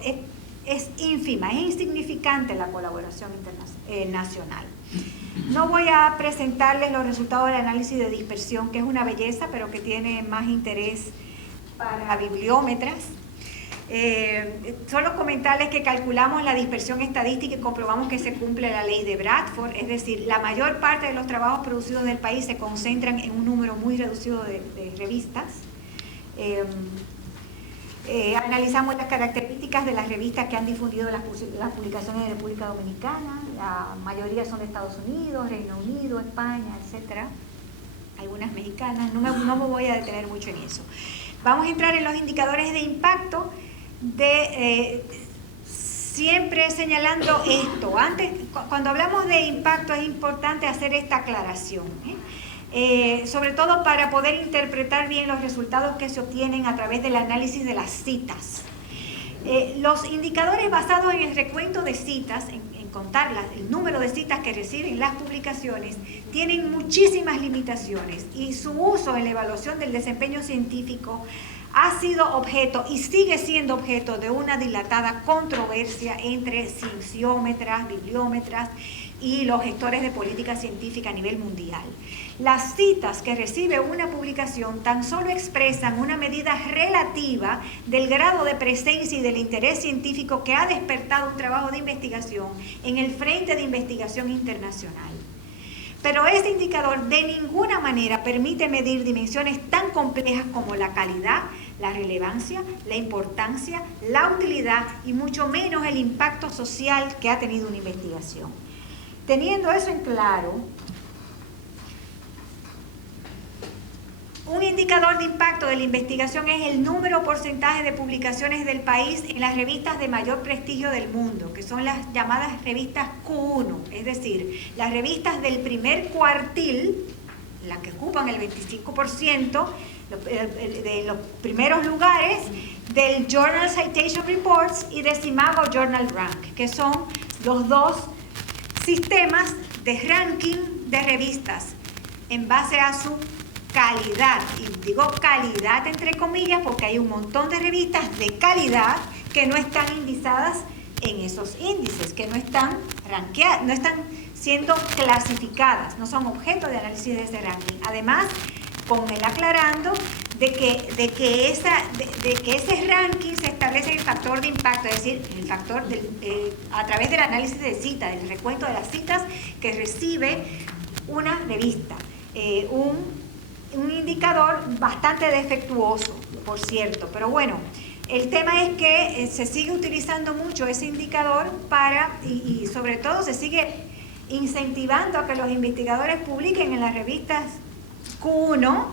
es ínfima, es insignificante la colaboración nacional. No voy a presentarles los resultados del análisis de dispersión, que es una belleza, pero que tiene más interés para bibliómetras. Solo comentarles que calculamos la dispersión estadística y comprobamos que se cumple la ley de Bradford, es decir, la mayor parte de los trabajos producidos del país se concentran en un número muy reducido de revistas. Analizamos las características de las revistas que han difundido las publicaciones de República Dominicana. La mayoría son de Estados Unidos, Reino Unido, España, etcétera. Algunas mexicanas. No me voy a detener mucho en eso. Vamos a entrar en los indicadores de impacto, siempre señalando esto. Cuando hablamos de impacto es importante hacer esta aclaración, sobre todo para poder interpretar bien los resultados que se obtienen a través del análisis de las citas. Los indicadores basados en el recuento de citas, en contar el número de citas que reciben las publicaciones, tienen muchísimas limitaciones, y su uso en la evaluación del desempeño científico ha sido objeto y sigue siendo objeto de una dilatada controversia entre cienciómetras, bibliómetras y los gestores de política científica a nivel mundial. Las citas que recibe una publicación tan solo expresan una medida relativa del grado de presencia y del interés científico que ha despertado un trabajo de investigación en el frente de investigación internacional. Pero este indicador de ninguna manera permite medir dimensiones tan complejas como la calidad, la relevancia, la importancia, la utilidad y mucho menos el impacto social que ha tenido una investigación. Teniendo eso en claro, un indicador de impacto de la investigación es el número o porcentaje de publicaciones del país en las revistas de mayor prestigio del mundo, que son las llamadas revistas Q1, es decir, las revistas del primer cuartil, las que ocupan el 25% de los primeros lugares del Journal Citation Reports y de Simago Journal Rank, que son los dos sistemas de ranking de revistas en base a su calidad, y digo calidad entre comillas porque hay un montón de revistas de calidad que no están indizadas en esos índices, que no están rankeadas, no están siendo clasificadas, no son objeto de análisis de ese ranking. Además, con el aclarando de que ese ranking se establece el factor de impacto, es decir, el factor a través del análisis de citas, del recuento de las citas que recibe una revista. Un indicador bastante defectuoso, por cierto, pero bueno, el tema es que se sigue utilizando mucho ese indicador y sobre todo se sigue incentivando a que los investigadores publiquen en las revistas Q1,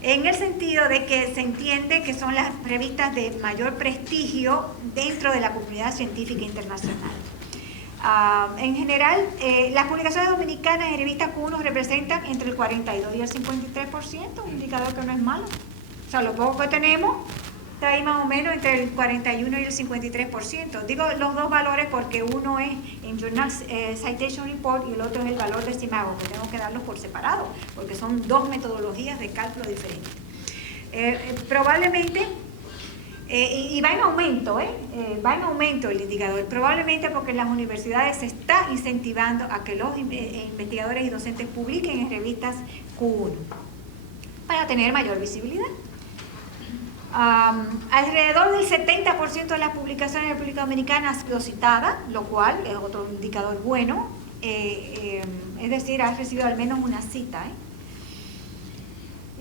en el sentido de que se entiende que son las revistas de mayor prestigio dentro de la comunidad científica internacional. En general, las publicaciones dominicanas en revistas Q1 representan entre el 42 y el 53%, un indicador que no es malo. O sea, lo poco que tenemos está ahí más o menos entre el 41 y el 53%. Digo los dos valores porque uno es en Journal Citation Report y el otro es el valor de Simago, que tengo que darlos por separado, porque son dos metodologías de cálculo diferentes. Probablemente Y va en aumento, va en aumento el indicador, probablemente porque en las universidades se está incentivando a que los investigadores y docentes publiquen en revistas Q1 para tener mayor visibilidad. Alrededor del 70% de las publicaciones en la República Dominicana ha sido citada, lo cual es otro indicador bueno, es decir, ha recibido al menos una cita.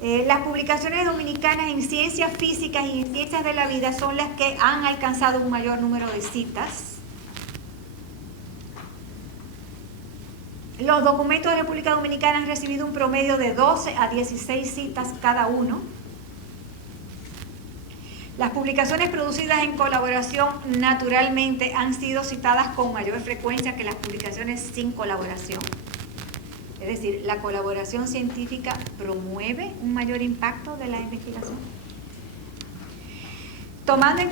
Las publicaciones dominicanas en ciencias físicas y en ciencias de la vida son las que han alcanzado un mayor número de citas. Los documentos de la República Dominicana han recibido un promedio de 12 a 16 citas cada uno. Las publicaciones producidas en colaboración naturalmente han sido citadas con mayor frecuencia que las publicaciones sin colaboración. Es decir, la colaboración científica promueve un mayor impacto de la investigación. Tomando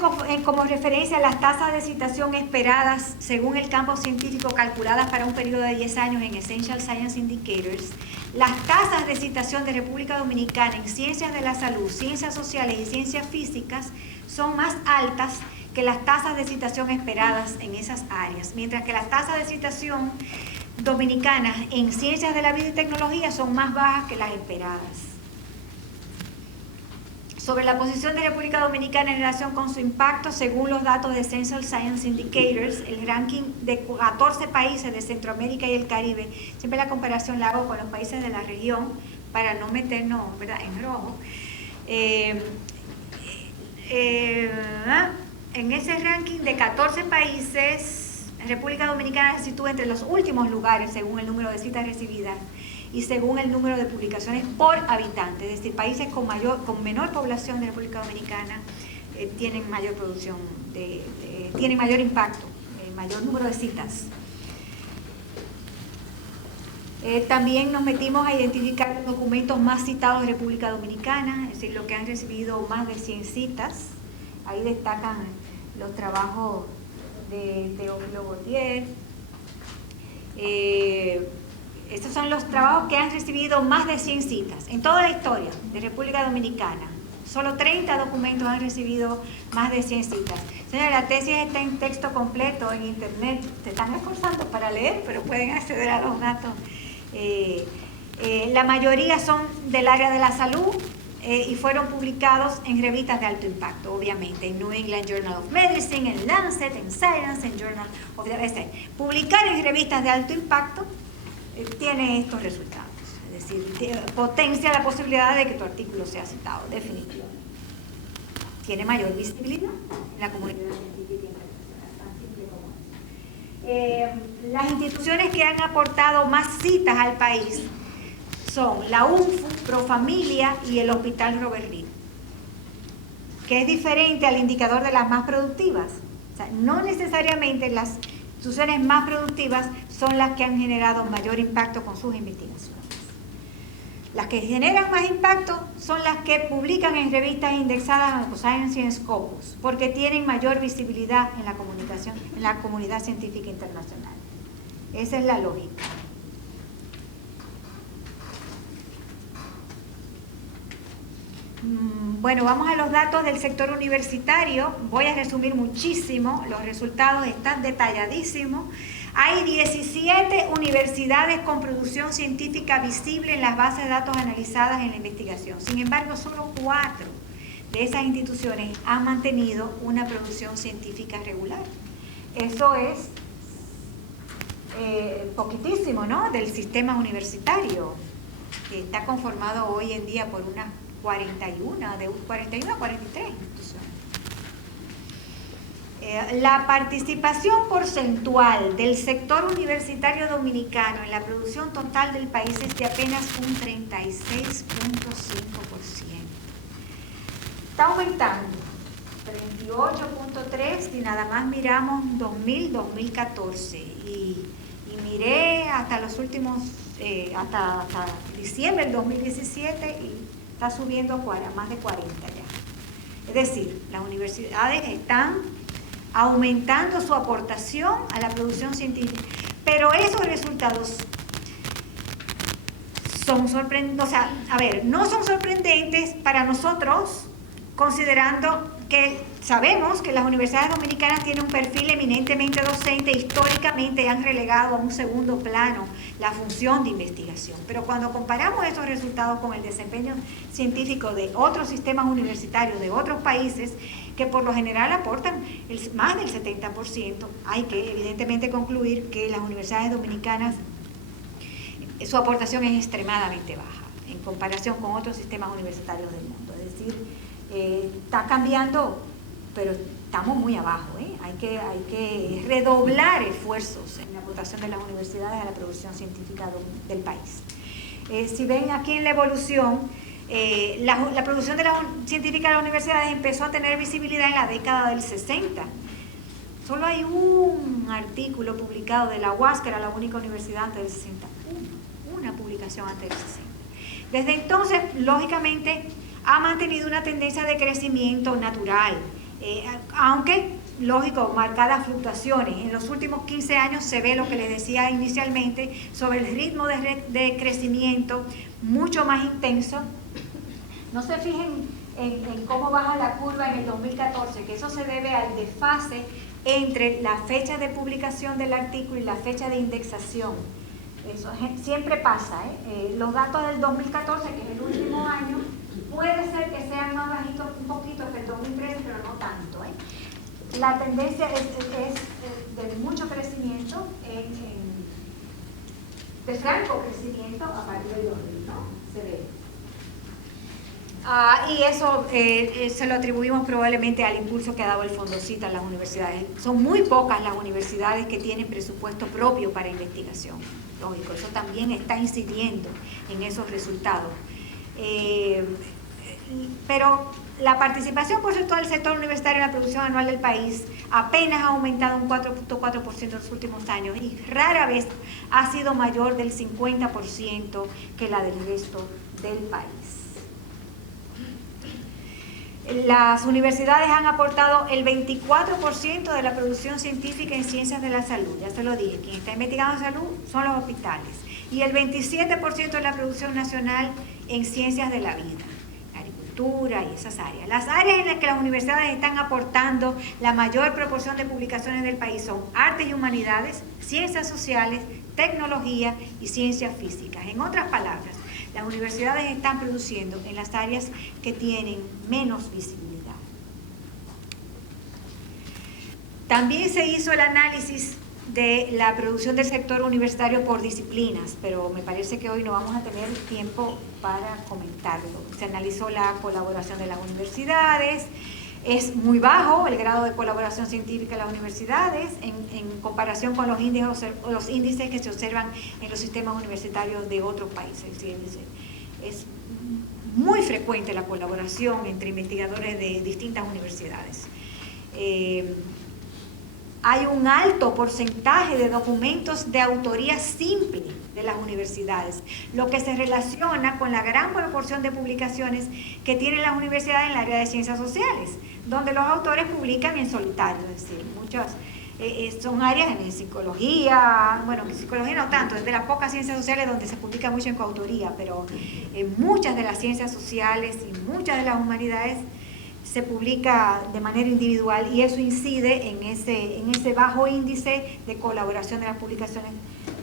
como referencia las tasas de citación esperadas según el campo científico calculadas para un periodo de 10 años en Essential Science Indicators, las tasas de citación de República Dominicana en ciencias de la salud, ciencias sociales y ciencias físicas son más altas que las tasas de citación esperadas en esas áreas, mientras que las tasas de citación dominicanas en ciencias de la vida y tecnología son más bajas que las esperadas. Sobre la posición de República Dominicana en relación con su impacto, según los datos de Essential Science Indicators, el ranking de 14 países de Centroamérica y el Caribe, siempre la comparación la hago con los países de la región para no meternos, ¿verdad?, en rojo. En ese ranking de 14 países, República Dominicana se sitúa entre los últimos lugares según el número de citas recibidas y según el número de publicaciones por habitante, es decir, países con menor población de República Dominicana tienen mayor producción, tienen mayor impacto, mayor número de citas. También nos metimos a identificar los documentos más citados de República Dominicana, es decir, los que han recibido más de 100 citas. Ahí destacan los trabajos de Teófilo Gautier. Estos son los trabajos que han recibido más de 100 citas en toda la historia de República Dominicana. Solo 30 documentos han recibido más de 100 citas. Señora, la tesis está en texto completo en internet. Se están esforzando para leer, pero pueden acceder a los datos. La mayoría son del área de la salud y fueron publicados en revistas de alto impacto, obviamente, en New England Journal of Medicine, en Lancet, en Science, en Journal of the USA. Publicar en revistas de alto impacto tiene estos resultados, es decir, potencia la posibilidad de que tu artículo sea citado, definitivamente. Tiene mayor visibilidad en la comunidad científica internacional, tan simple como eso. Las instituciones que han aportado más citas al país son la UNFU, Profamilia y el Hospital Robert Reed, que es diferente al indicador de las más productivas. O sea, no necesariamente las instituciones más productivas son las que han generado mayor impacto con sus investigaciones. Las que generan más impacto son las que publican en revistas indexadas en Science y Scopus, porque tienen mayor visibilidad en la comunicación, en la comunidad científica internacional. Esa es la lógica. Bueno, vamos a los datos del sector universitario. Voy a resumir muchísimo, los resultados están detalladísimos. Hay 17 universidades con producción científica visible en las bases de datos analizadas en la investigación. Sin embargo, solo 4 de esas instituciones han mantenido una producción científica regular. Eso es poquitísimo, ¿no?, del sistema universitario, que está conformado hoy en día por unas 41 a 43 instituciones. La participación porcentual del sector universitario dominicano en la producción total del país es de apenas un 36.5%. Está aumentando, 38.3% si nada más miramos 2000-2014 y miré hasta los últimos, hasta diciembre del 2017 y está subiendo a más de 40 ya. Es decir, las universidades están aumentando su aportación a la producción científica, pero esos resultados son sorprendentes, o sea, no son sorprendentes para nosotros considerando que sabemos que las universidades dominicanas tienen un perfil eminentemente docente, históricamente han relegado a un segundo plano la función de investigación. Pero cuando comparamos esos resultados con el desempeño científico de otros sistemas universitarios de otros países, que por lo general aportan más del 70%, hay que evidentemente concluir que las universidades dominicanas, su aportación es extremadamente baja en comparación con otros sistemas universitarios del mundo. Es decir, está cambiando, pero estamos muy abajo, ¿eh? Hay que redoblar esfuerzos en la aportación de las universidades a la producción científica del país. Si ven aquí en la evolución, la producción científica de las universidades empezó a tener visibilidad en la década del 60. Solo hay un artículo publicado de la UAS, que era la única universidad antes del 60. Una publicación antes del 60. Desde entonces, lógicamente, ha mantenido una tendencia de crecimiento natural, aunque, lógico, marcadas fluctuaciones. En los últimos 15 años se ve lo que les decía inicialmente sobre el ritmo de crecimiento mucho más intenso. No se fijen en cómo baja la curva en el 2014, que eso se debe al desfase entre la fecha de publicación del artículo y la fecha de indexación. Eso siempre pasa, ¿eh? Los datos del 2014, que es el último año, puede ser que sean más bajitos un poquito que el 2013, pero no tanto, ¿eh? La tendencia es de mucho crecimiento, de franco crecimiento a partir del 2000, ¿no? Se ve. Y eso se lo atribuimos probablemente al impulso que ha dado el Fondocita a las universidades. Son muy pocas las universidades que tienen presupuesto propio para investigación. Lógico, eso también está incidiendo en esos resultados. Pero la participación porcentual del sector universitario en la producción anual del país apenas ha aumentado un 4.4% en los últimos años y rara vez ha sido mayor del 50% que la del resto del país. Las universidades han aportado el 24% de la producción científica en ciencias de la salud, ya se lo dije, quien está investigando en salud son los hospitales, y el 27% de la producción nacional en ciencias de la vida, la agricultura y esas áreas. Las áreas en las que las universidades están aportando la mayor proporción de publicaciones del país son artes y humanidades, ciencias sociales, tecnología y ciencias físicas. En otras palabras, las universidades están produciendo en las áreas que tienen menos visibilidad. También se hizo el análisis de la producción del sector universitario por disciplinas, pero me parece que hoy no vamos a tener tiempo para comentarlo. Se analizó la colaboración de las universidades. Es muy bajo el grado de colaboración científica de las universidades en comparación con los índices que se observan en los sistemas universitarios de otros países. Es muy frecuente la colaboración entre investigadores de distintas universidades. Hay un alto porcentaje de documentos de autoría simple de las universidades, lo que se relaciona con la gran proporción de publicaciones que tienen las universidades en el área de ciencias sociales, donde los autores publican en solitario, es decir, muchas son áreas en psicología, bueno, en psicología no tanto, es de las pocas ciencias sociales donde se publica mucho en coautoría, pero en muchas de las ciencias sociales y muchas de las humanidades se publica de manera individual y eso incide en ese bajo índice de colaboración de las publicaciones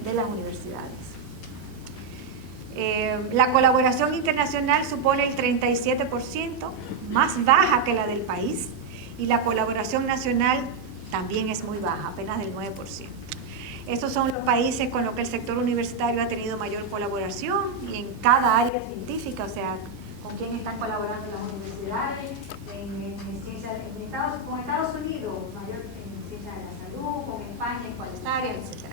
de las universidades. La colaboración internacional supone el 37%, más baja que la del país, y la colaboración nacional también es muy baja, apenas del 9%. Estos son los países con los que el sector universitario ha tenido mayor colaboración y en cada área científica, o sea, con quién están colaborando las universidades, con Estados Unidos, mayor en ciencias de la salud, con España en cuáles áreas, etc.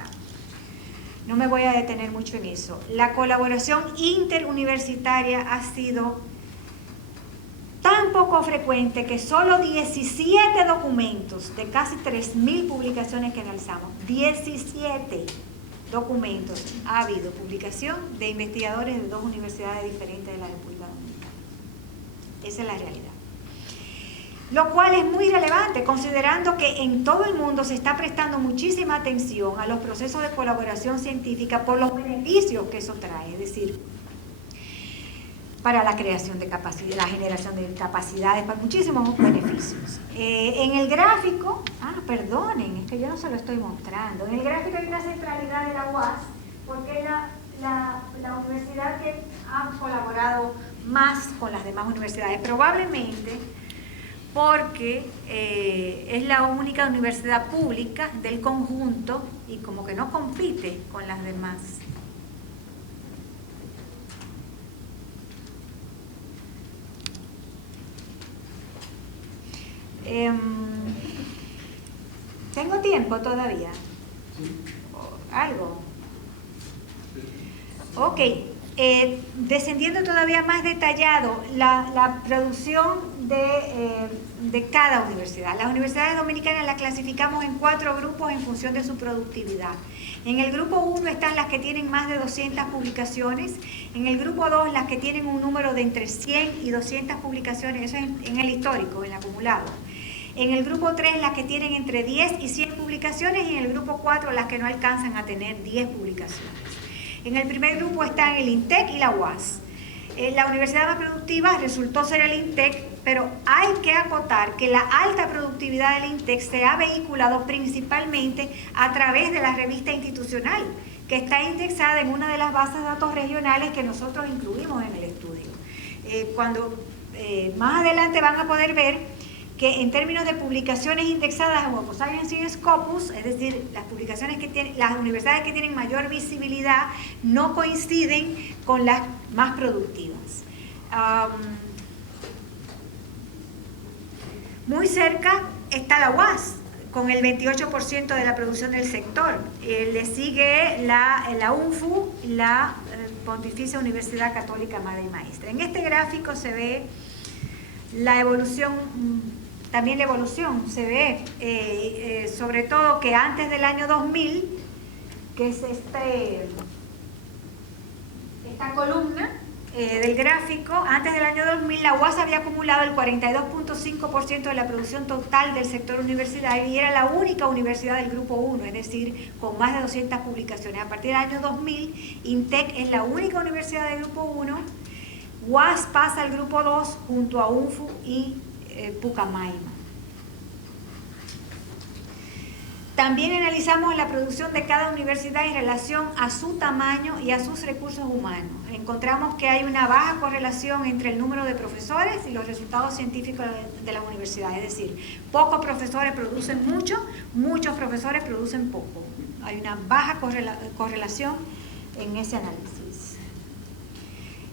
No me voy a detener mucho en eso. La colaboración interuniversitaria ha sido tan poco frecuente que solo 17 documentos de casi 3.000 publicaciones que analizamos, 17 documentos ha habido publicación de investigadores de 2 universidades diferentes de la República Dominicana. Esa es la realidad. Lo cual es muy relevante considerando que en todo el mundo se está prestando muchísima atención a los procesos de colaboración científica por los beneficios que eso trae. Es decir, para la creación de capacidad, la generación de capacidades, para muchísimos beneficios. En el gráfico, perdonen, es que yo no se lo estoy mostrando. En el gráfico hay una centralidad de la UAS, porque es la universidad que ha colaborado más con las demás universidades, probablemente porque es la única universidad pública del conjunto y como que no compite con las demás. ¿Tengo tiempo todavía? ¿Algo? Ok. Descendiendo todavía más detallado, la producción de cada universidad. Las universidades dominicanas las clasificamos en 4 grupos en función de su productividad. En el grupo 1 están las que tienen más de 200 publicaciones, en el grupo 2 las que tienen un número de entre 100 y 200 publicaciones, eso es en el histórico, en el acumulado. En el grupo 3 las que tienen entre 10 y 100 publicaciones y en el grupo 4 las que no alcanzan a tener 10 publicaciones. En el primer grupo están el INTEC y la UAS. La universidad más productiva resultó ser el INTEC, pero hay que acotar que la alta productividad del INTEC se ha vehiculado principalmente a través de la revista institucional, que está indexada en una de las bases de datos regionales que nosotros incluimos en el estudio. Más adelante van a poder ver que en términos de publicaciones indexadas en Web of Science y Scopus, es decir, las publicaciones que tienen, las universidades que tienen mayor visibilidad no coinciden con las más productivas. Muy cerca está la UAS, con el 28% de la producción del sector. Le sigue la UNFU, la Pontificia Universidad Católica Madre y Maestra. En este gráfico se ve la evolución. También la evolución se ve, sobre todo que antes del año 2000, que es esta columna del gráfico, antes del año 2000 la UAS había acumulado el 42.5% de la producción total del sector universitario y era la única universidad del grupo 1, es decir, con más de 200 publicaciones. A partir del año 2000, INTEC es la única universidad del grupo 1, UAS pasa al grupo 2 junto a UNFU y Pucamaima. También analizamos la producción de cada universidad en relación a su tamaño y a sus recursos humanos. Encontramos que hay una baja correlación entre el número de profesores y los resultados científicos de las universidades. Es decir, pocos profesores producen mucho, muchos profesores producen poco. Hay una baja correlación en ese análisis.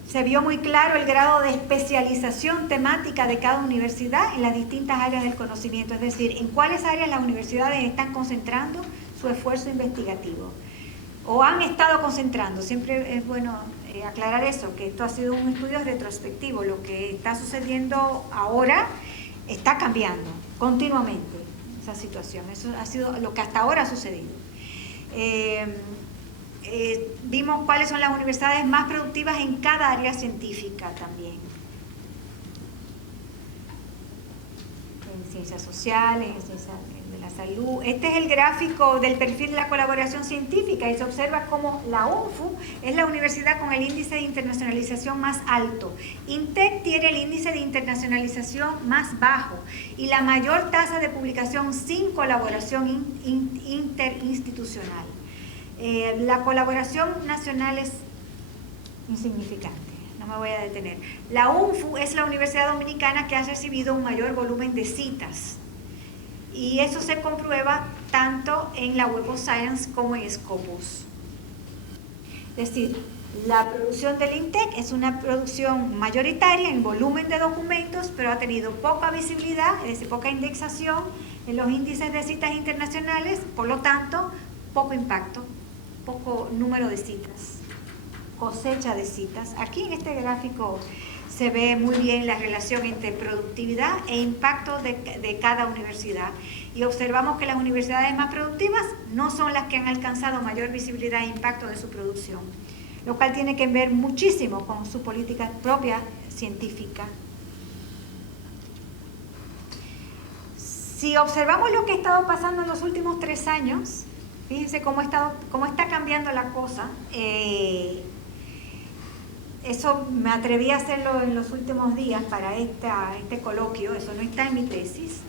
Se vio muy claro el grado de especialización temática de cada universidad en las distintas áreas del conocimiento, es decir, en cuáles áreas las universidades están concentrando su esfuerzo investigativo o han estado concentrando. Siempre es bueno aclarar eso, que esto ha sido un estudio retrospectivo. Lo que está sucediendo ahora está cambiando continuamente esa situación. Eso ha sido lo que hasta ahora ha sucedido. Vimos cuáles son las universidades más productivas en cada área científica también. En ciencias sociales, en ciencias de la salud. Este es el gráfico del perfil de la colaboración científica y se observa cómo la UNFU es la universidad con el índice de internacionalización más alto. INTEC tiene el índice de internacionalización más bajo y la mayor tasa de publicación sin colaboración interinstitucional. La colaboración nacional es insignificante, no me voy a detener. La UNFU es la universidad dominicana que ha recibido un mayor volumen de citas y eso se comprueba tanto en la Web of Science como en Scopus. Es decir, la producción del INTEC es una producción mayoritaria en volumen de documentos, pero ha tenido poca visibilidad, es decir, poca indexación en los índices de citas internacionales, por lo tanto, poco impacto, poco número de citas, cosecha de citas. Aquí en este gráfico se ve muy bien la relación entre productividad e impacto de cada universidad y observamos que las universidades más productivas no son las que han alcanzado mayor visibilidad e impacto de su producción, lo cual tiene que ver muchísimo con su política propia científica. Si observamos lo que ha estado pasando en los últimos 3 años, fíjense cómo está cambiando la cosa. Eso me atreví a hacerlo en los últimos días para este coloquio, eso no está en mi tesis.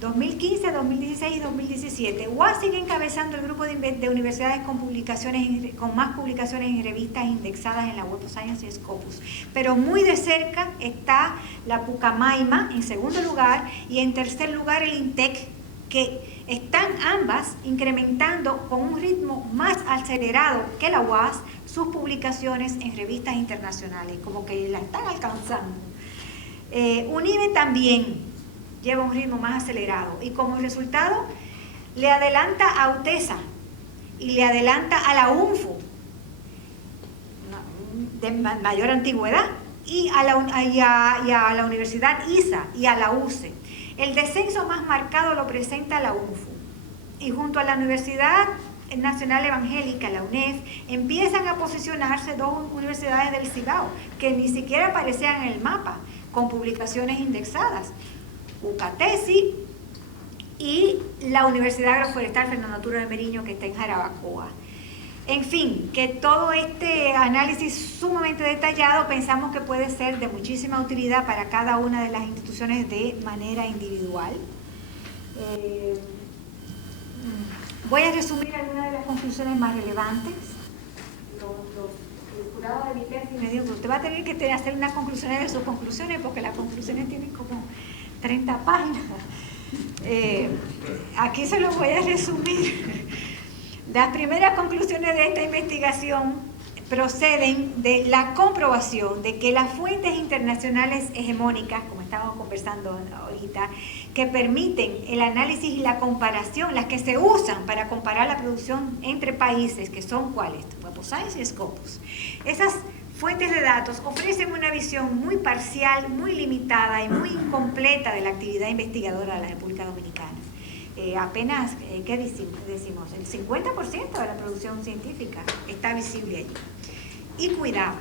2015, 2016 y 2017, UAS sigue encabezando el grupo de universidades con más publicaciones en revistas indexadas en la Web of Science y Scopus. Pero muy de cerca está la Pucamaima en segundo lugar y en tercer lugar el INTEC, que están ambas incrementando con un ritmo más acelerado que la UAS sus publicaciones en revistas internacionales, como que la están alcanzando. UNIBE también lleva un ritmo más acelerado y como resultado le adelanta a UTESA y le adelanta a la UNFU de mayor antigüedad y a la Universidad ISA y a la UCE. El descenso más marcado lo presenta la UNFU y junto a la Universidad Nacional Evangélica, la UNEF, empiezan a posicionarse dos universidades del Cibao que ni siquiera aparecían en el mapa con publicaciones indexadas. UCATESI y la Universidad Agroforestal Fernando Arturo de Meriño, que está en Jarabacoa. En fin, que todo este análisis sumamente detallado pensamos que puede ser de muchísima utilidad para cada una de las instituciones de manera individual. Voy a resumir algunas de las conclusiones más relevantes. El jurado de mi tesis me dijo que usted va a tener que hacer unas conclusiones de sus conclusiones porque las conclusiones tienen como 30 páginas. Aquí se los voy a resumir. Las primeras conclusiones de esta investigación proceden de la comprobación de que las fuentes internacionales hegemónicas, como estábamos conversando ahorita, que permiten el análisis y la comparación, las que se usan para comparar la producción entre países, que son ¿cuáles? Web of Science y Scopus. Esas fuentes de datos ofrecen una visión muy parcial, muy limitada y muy incompleta de la actividad investigadora de la República Dominicana. Apenas, ¿qué decimos? El 50% de la producción científica está visible allí. Y cuidado.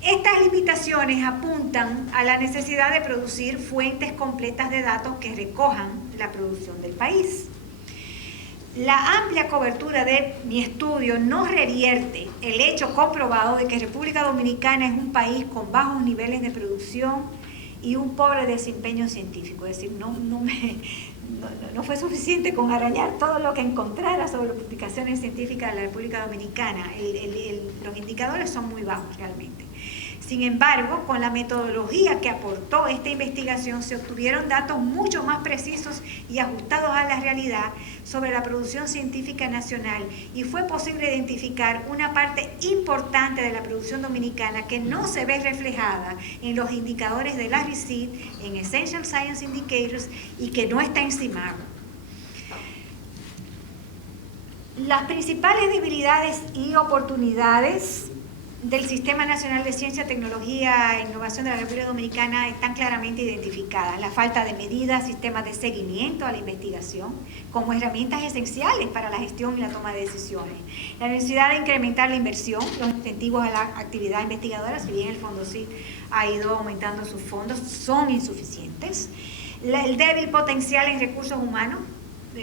Estas limitaciones apuntan a la necesidad de producir fuentes completas de datos que recojan la producción del país. La amplia cobertura de mi estudio no revierte el hecho comprobado de que República Dominicana es un país con bajos niveles de producción y un pobre desempeño científico. Es decir, no fue suficiente con arañar todo lo que encontrara sobre publicaciones científicas de la República Dominicana. Los indicadores son muy bajos realmente. Sin embargo, con la metodología que aportó esta investigación se obtuvieron datos mucho más precisos y ajustados a la realidad sobre la producción científica nacional y fue posible identificar una parte importante de la producción dominicana que no se ve reflejada en los indicadores de la RICID, en Essential Science Indicators y que no está encimado. Las principales debilidades y oportunidades del Sistema Nacional de Ciencia, Tecnología e Innovación de la República Dominicana están claramente identificadas. La falta de medidas, sistemas de seguimiento a la investigación como herramientas esenciales para la gestión y la toma de decisiones. La necesidad de incrementar la inversión, los incentivos a la actividad investigadora, si bien el Fondo CID ha ido aumentando sus fondos, son insuficientes. El débil potencial en recursos humanos,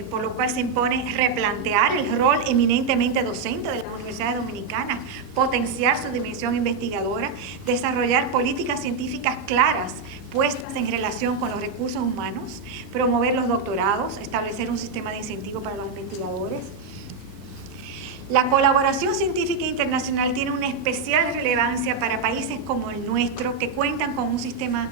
por lo cual se impone replantear el rol eminentemente docente de las universidades dominicanas, potenciar su dimensión investigadora, desarrollar políticas científicas claras puestas en relación con los recursos humanos, promover los doctorados, establecer un sistema de incentivo para los investigadores. La colaboración científica internacional tiene una especial relevancia para países como el nuestro, que cuentan con un sistema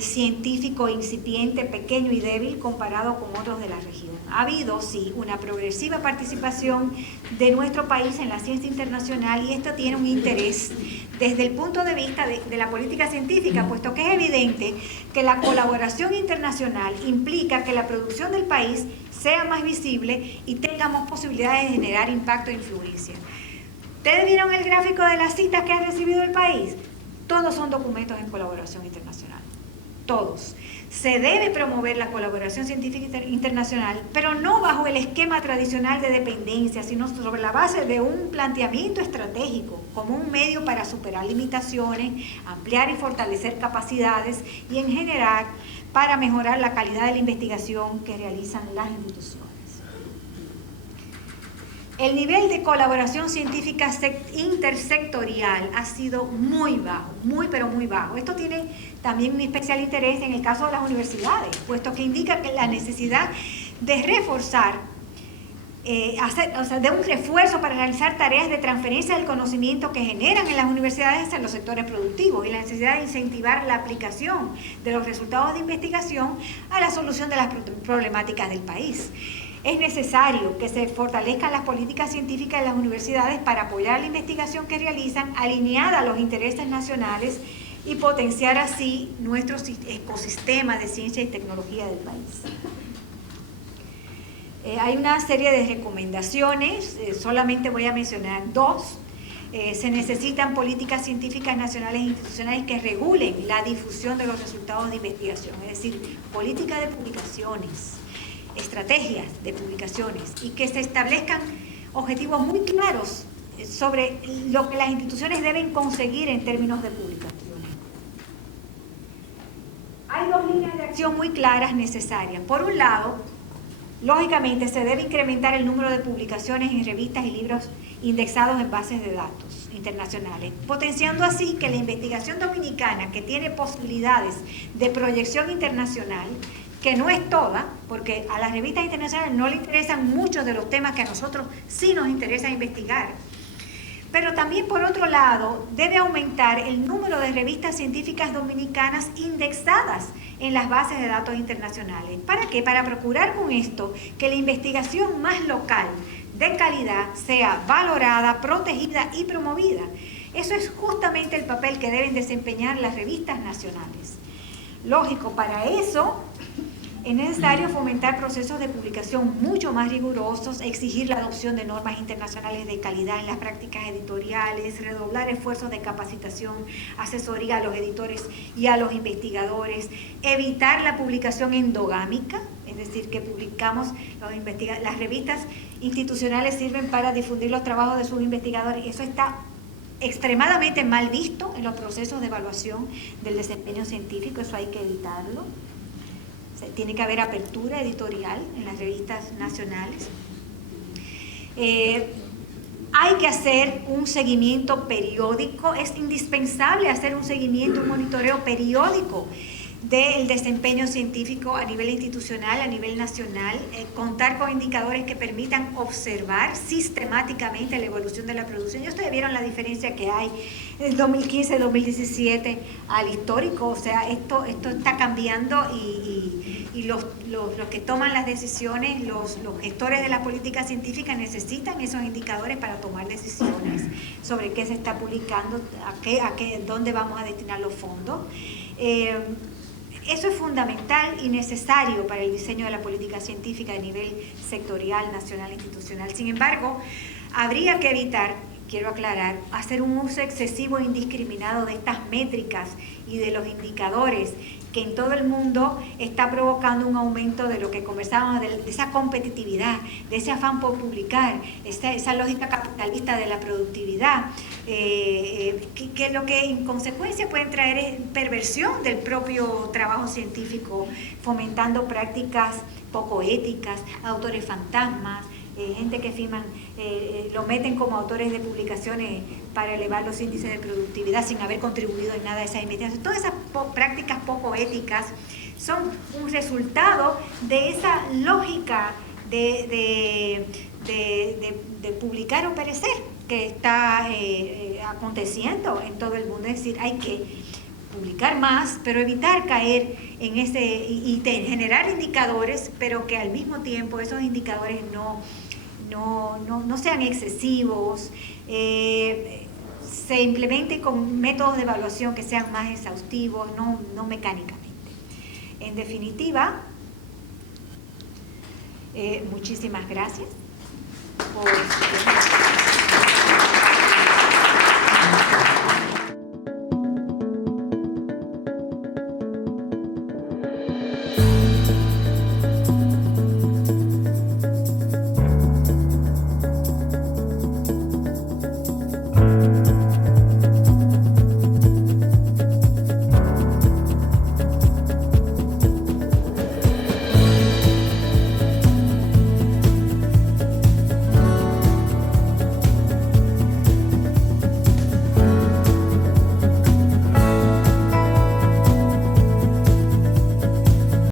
científico incipiente, pequeño y débil comparado con otros de la región. Ha habido, sí, una progresiva participación de nuestro país en la ciencia internacional y esto tiene un interés desde el punto de vista de la política científica, puesto que es evidente que la colaboración internacional implica que la producción del país sea más visible y tengamos posibilidades de generar impacto e influencia. ¿Ustedes vieron el gráfico de las citas que ha recibido el país? Todos son documentos en colaboración internacional. Todos. Se debe promover la colaboración científica internacional, pero no bajo el esquema tradicional de dependencia, sino sobre la base de un planteamiento estratégico, como un medio para superar limitaciones, ampliar y fortalecer capacidades y en general para mejorar la calidad de la investigación que realizan las instituciones. El nivel de colaboración científica intersectorial ha sido muy bajo, pero muy bajo. Esto tiene también un especial interés en el caso de las universidades, puesto que indica que la necesidad de reforzar, de un refuerzo para realizar tareas de transferencia del conocimiento que generan en las universidades en los sectores productivos y la necesidad de incentivar la aplicación de los resultados de investigación a la solución de las problemáticas del país. Es necesario que se fortalezcan las políticas científicas de las universidades para apoyar la investigación que realizan alineada a los intereses nacionales y potenciar así nuestro ecosistema de ciencia y tecnología del país. Hay una serie de recomendaciones, solamente voy a mencionar dos. Se necesitan políticas científicas nacionales e institucionales que regulen la difusión de los resultados de investigación, es decir, política de publicaciones, estrategias de publicaciones y que se establezcan objetivos muy claros sobre lo que las instituciones deben conseguir en términos de publicaciones. Hay dos líneas de acción muy claras necesarias. Por un lado, lógicamente se debe incrementar el número de publicaciones en revistas y libros indexados en bases de datos internacionales, potenciando así que la investigación dominicana, que tiene posibilidades de proyección internacional, que no es toda, porque a las revistas internacionales no le interesan muchos de los temas que a nosotros sí nos interesa investigar. Pero también, por otro lado, debe aumentar el número de revistas científicas dominicanas indexadas en las bases de datos internacionales. ¿Para qué? Para procurar con esto que la investigación más local, de calidad, sea valorada, protegida y promovida. Eso es justamente el papel que deben desempeñar las revistas nacionales. Lógico, para eso es necesario fomentar procesos de publicación mucho más rigurosos, exigir la adopción de normas internacionales de calidad en las prácticas editoriales, redoblar esfuerzos de capacitación, asesoría a los editores y a los investigadores, evitar la publicación endogámica, es decir, que publicamos las revistas institucionales sirven para difundir los trabajos de sus investigadores. Eso está extremadamente mal visto en los procesos de evaluación del desempeño científico, eso hay que evitarlo. Tiene que haber apertura editorial en las revistas nacionales. Hay que hacer un seguimiento periódico, es indispensable hacer un seguimiento, un monitoreo periódico del desempeño científico a nivel institucional, a nivel nacional, contar con indicadores que permitan observar sistemáticamente la evolución de la producción. Y ustedes vieron la diferencia que hay del 2015-2017 al histórico, o sea, esto está cambiando y los que toman las decisiones, los gestores de la política científica necesitan esos indicadores para tomar decisiones sobre qué se está publicando, dónde vamos a destinar los fondos. Eso es fundamental y necesario para el diseño de la política científica a nivel sectorial, nacional e institucional. Sin embargo, habría que evitar, quiero aclarar, hacer un uso excesivo e indiscriminado de estas métricas y de los indicadores que en todo el mundo está provocando un aumento de lo que conversábamos, de esa competitividad, de ese afán por publicar, esa lógica capitalista de la productividad, que lo que en consecuencia pueden traer es perversión del propio trabajo científico, fomentando prácticas poco éticas, autores fantasmas, gente que firman, lo meten como autores de publicaciones para elevar los índices de productividad sin haber contribuido en nada a esa investigación. Todas esas prácticas poco éticas son un resultado de esa lógica de publicar o perecer que está aconteciendo en todo el mundo. Es decir, hay que publicar más, pero evitar caer en ese y generar indicadores, pero que al mismo tiempo esos indicadores no sean excesivos, se implementen con métodos de evaluación que sean más exhaustivos, no mecánicamente. En definitiva, muchísimas gracias por